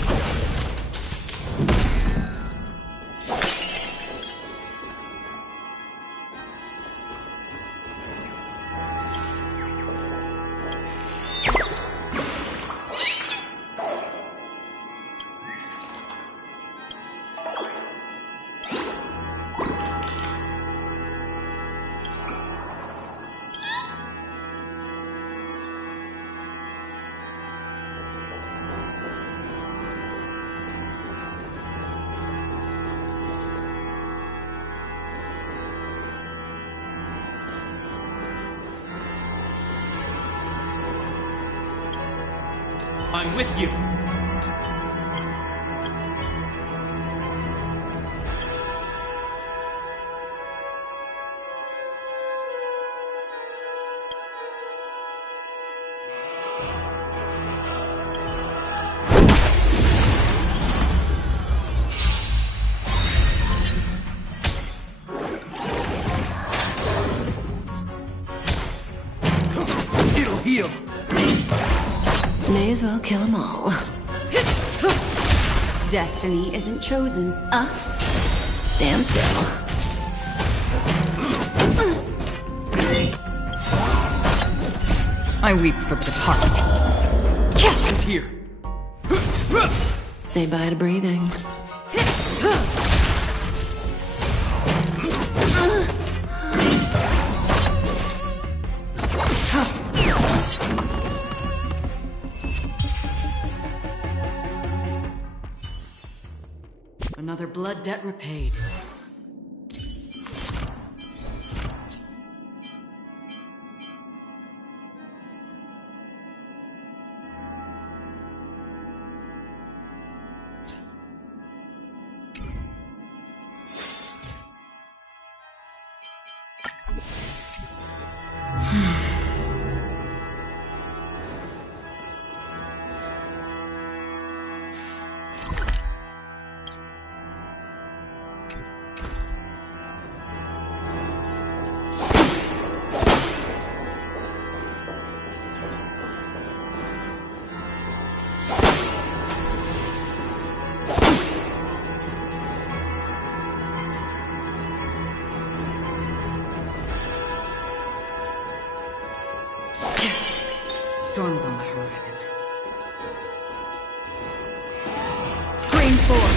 I'm with you. It'll heal. May as well kill them all. Destiny isn't chosen. Stand still. I weep for the departed. It's here. Say bye to breathing. Another blood debt repaid. Storms on the horizon. Scream forth.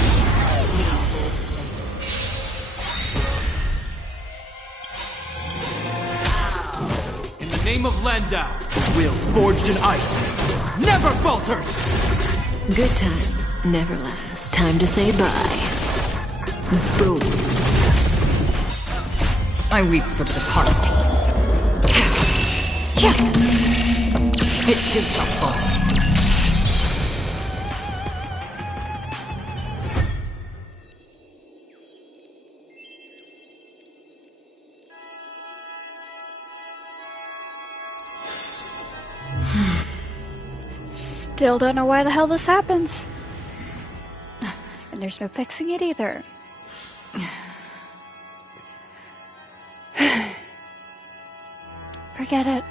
In the name of Landau, the will forged in ice never falters! Good times never last. Time to say bye. Boom. I weep for the departed. It too shall fall. Still don't know why the hell this happens. And there's no fixing it either. Forget it.